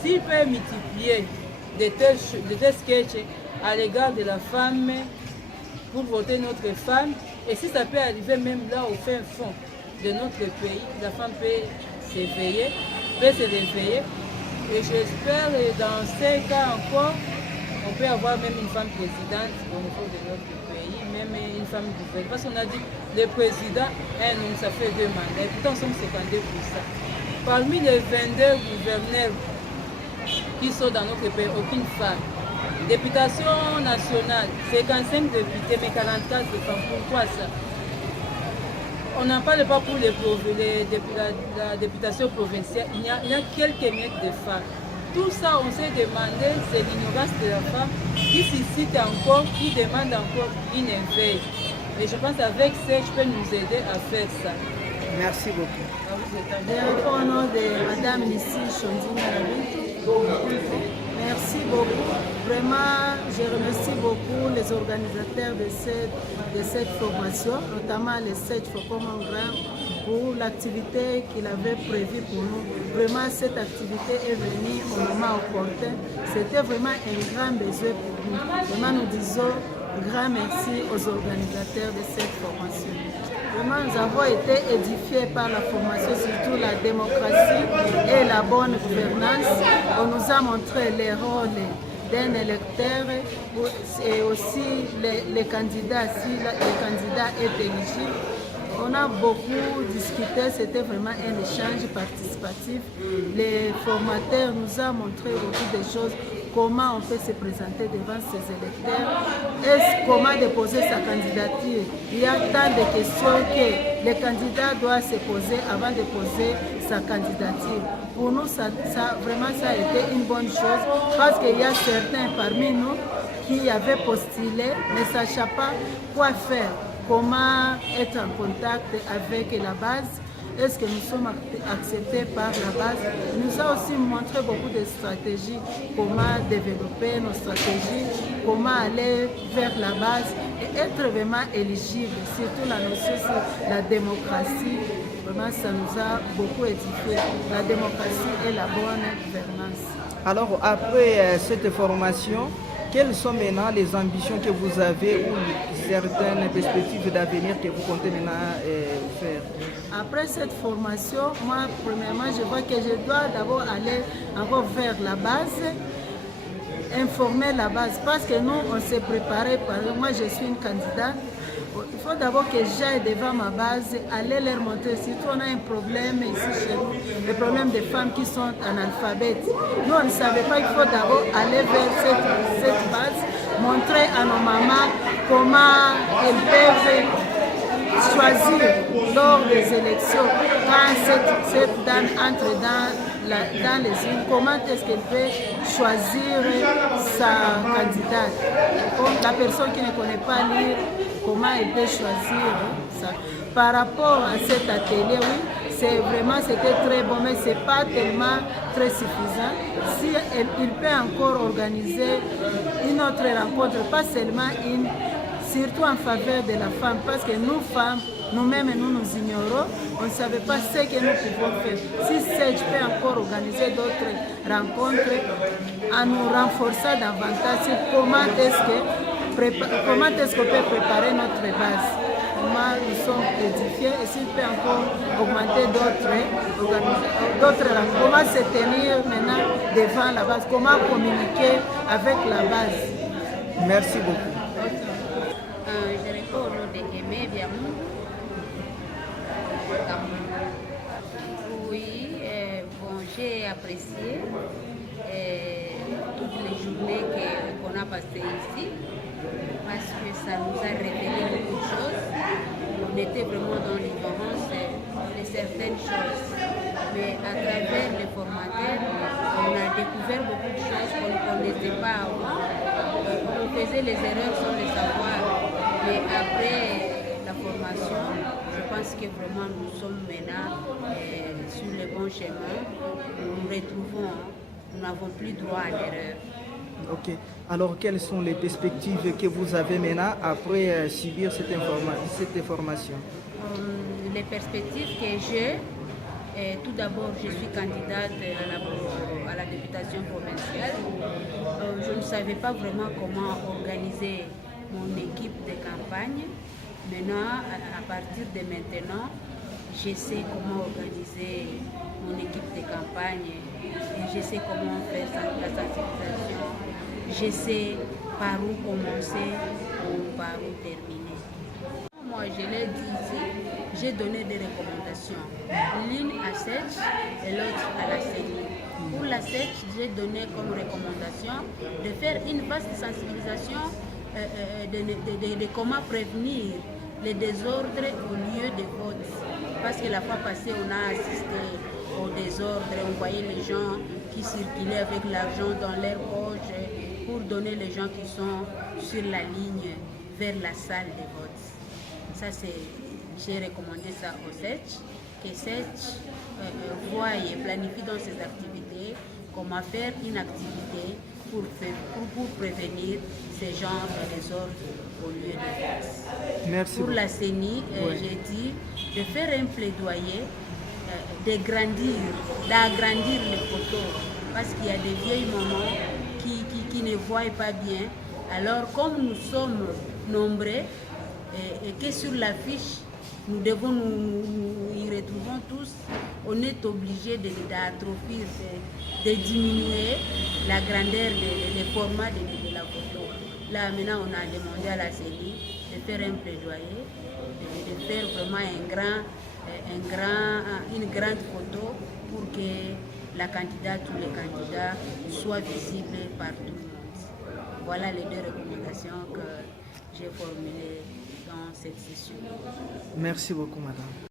s'il peut multiplier de tels sketchs à l'égard de la femme pour voter notre femme, et si ça peut arriver même là au fin fond de notre pays, la femme peut s'éveiller, peut se réveiller. Et j'espère que dans ces cas encore, on peut avoir même une femme présidente au niveau de notre pays, même une femme gouvernante. Parce qu'on a dit le président, un homme, ça fait 2 mandats. Et pourtant, nous sommes 52%. Parmi les 22 gouverneurs qui sont dans notre pays, aucune femme. Députation nationale, 55 députés, mais 44 femmes. Pourquoi ça? On n'en parle pas pour la députation provinciale. Il y a quelques miettes de femmes. Tout ça, on s'est demandé, c'est l'ignorance de la femme qui suscite encore, qui demande encore une éveil. Et je pense qu'avec ça, je peux nous aider à faire ça. Merci beaucoup. Je réponds au nom de Madame Nissi Chondina. Merci beaucoup. Vraiment, je remercie beaucoup les organisateurs de cette formation, notamment les 7 Focomon Grand, pour l'activité qu'il avait prévue pour nous. Vraiment, cette activité est venue au moment opportun. C'était vraiment un grand besoin pour nous. Vraiment, nous disons grand merci aux organisateurs de cette formation. Vraiment, nous avons été édifiés par la formation, surtout la démocratie et la bonne gouvernance. On nous a montré les rôles d'un électeur et aussi les candidats, si les candidats est éligible. On a beaucoup discuté, c'était vraiment un échange participatif. Les formateurs nous ont montré beaucoup de choses, comment on peut se présenter devant ces électeurs, comment déposer sa candidature. Il y a tant de questions que les candidats doivent se poser avant de poser sa candidature. Pour nous, vraiment, ça a été une bonne chose parce qu'il y a certains parmi nous qui avaient postulé, ne sachant pas quoi faire. Comment être en contact avec la base, est-ce que nous sommes acceptés par la base. Il nous a aussi montré beaucoup de stratégies, comment développer nos stratégies, comment aller vers la base et être vraiment éligible, surtout la notion de la démocratie. Vraiment, ça nous a beaucoup édifié, la démocratie et la bonne gouvernance. Alors, après cette formation, quelles sont maintenant les ambitions que vous avez ou certaines perspectives d'avenir que vous comptez maintenant faire? Après cette formation, moi, premièrement, je vois que je dois d'abord aller encore vers la base, informer la base, parce que nous, on s'est préparé. Par exemple, moi, je suis une candidate. Il faut d'abord que j'aille devant ma base, aller leur montrer. Surtout, on a un problème ici chez nous, le problème des femmes qui sont analphabètes. Nous, on ne savait pas, il faut d'abord aller vers cette base, montrer à nos mamans comment elles peuvent choisir lors des élections, quand cette dame entre dans les îles, comment est-ce qu'elle peut choisir sa candidate. Comme la personne qui ne connaît pas lire, comment elle peut choisir ça. Par rapport à cet atelier, oui, c'était très bon, mais ce n'est pas tellement très suffisant. Si il peut encore organiser une autre rencontre, pas seulement une, surtout en faveur de la femme, parce que nous femmes, nous-mêmes, nous ignorons, on ne savait pas ce que nous pouvons faire. Si je peux encore organiser d'autres rencontres, en nous renforçant davantage sur comment est-ce que comment est-ce qu'on peut préparer notre base, comment nous sommes édifiés et s'il peut encore augmenter d'autres langues. Comment se tenir maintenant devant la base, comment communiquer avec la base. Merci beaucoup. Je réponds au nom de Aimé Biamou. Oui, bon, j'ai apprécié toutes les journées qu'on a passées ici parce que ça nous a révélé beaucoup de choses. On était vraiment dans l'ignorance de certaines choses. Mais à travers les formateurs, on a découvert beaucoup de choses qu'on ne connaissait pas avant. On faisait les erreurs sans les savoir. Mais après la formation, je pense que vraiment nous sommes maintenant sur le bon chemin. Nous nous retrouvons, nous n'avons plus droit à l'erreur. Ok. Alors, quelles sont les perspectives que vous avez maintenant après subir cette formation? Les perspectives que j'ai, tout d'abord, je suis candidate à la députation provinciale. Je ne savais pas vraiment comment organiser mon équipe de campagne. Maintenant, à partir de maintenant, je sais comment organiser mon équipe de campagne. Je sais comment faire la sensibilisation. Je sais par où commencer ou par où terminer. Moi, je l'ai dit ici, j'ai donné des recommandations. L'une à Sèche et l'autre à la CENI. Pour la Sèche, j'ai donné comme recommandation de faire une vaste sensibilisation de comment prévenir les désordres au lieu de vote. Parce que la fois passée, on a assisté au désordre, on voyait les gens qui circulaient avec l'argent dans leurs poches pour donner les gens qui sont sur la ligne vers la salle de vote. Ça, j'ai recommandé ça au SETCH, que SETCH voit et planifie dans ses activités comment faire une activité pour prévenir ces genres de désordres au lieu de vote. Merci. Pour la CENI, j'ai dit de faire un plaidoyer, d'agrandir les photos, parce qu'il y a des vieilles mamans qui ne voient pas bien. Alors, comme nous sommes nombreux et que sur l'affiche, nous devons nous y retrouvons tous, on est obligé d'atrophier, de diminuer la grandeur, le format de la photo. Là, maintenant, on a demandé à la CENI de faire un plaidoyer, de faire vraiment une grande photo pour que la candidate ou les candidats soient visibles par tout le monde. Voilà les deux recommandations que j'ai formulées dans cette session. Merci beaucoup, madame.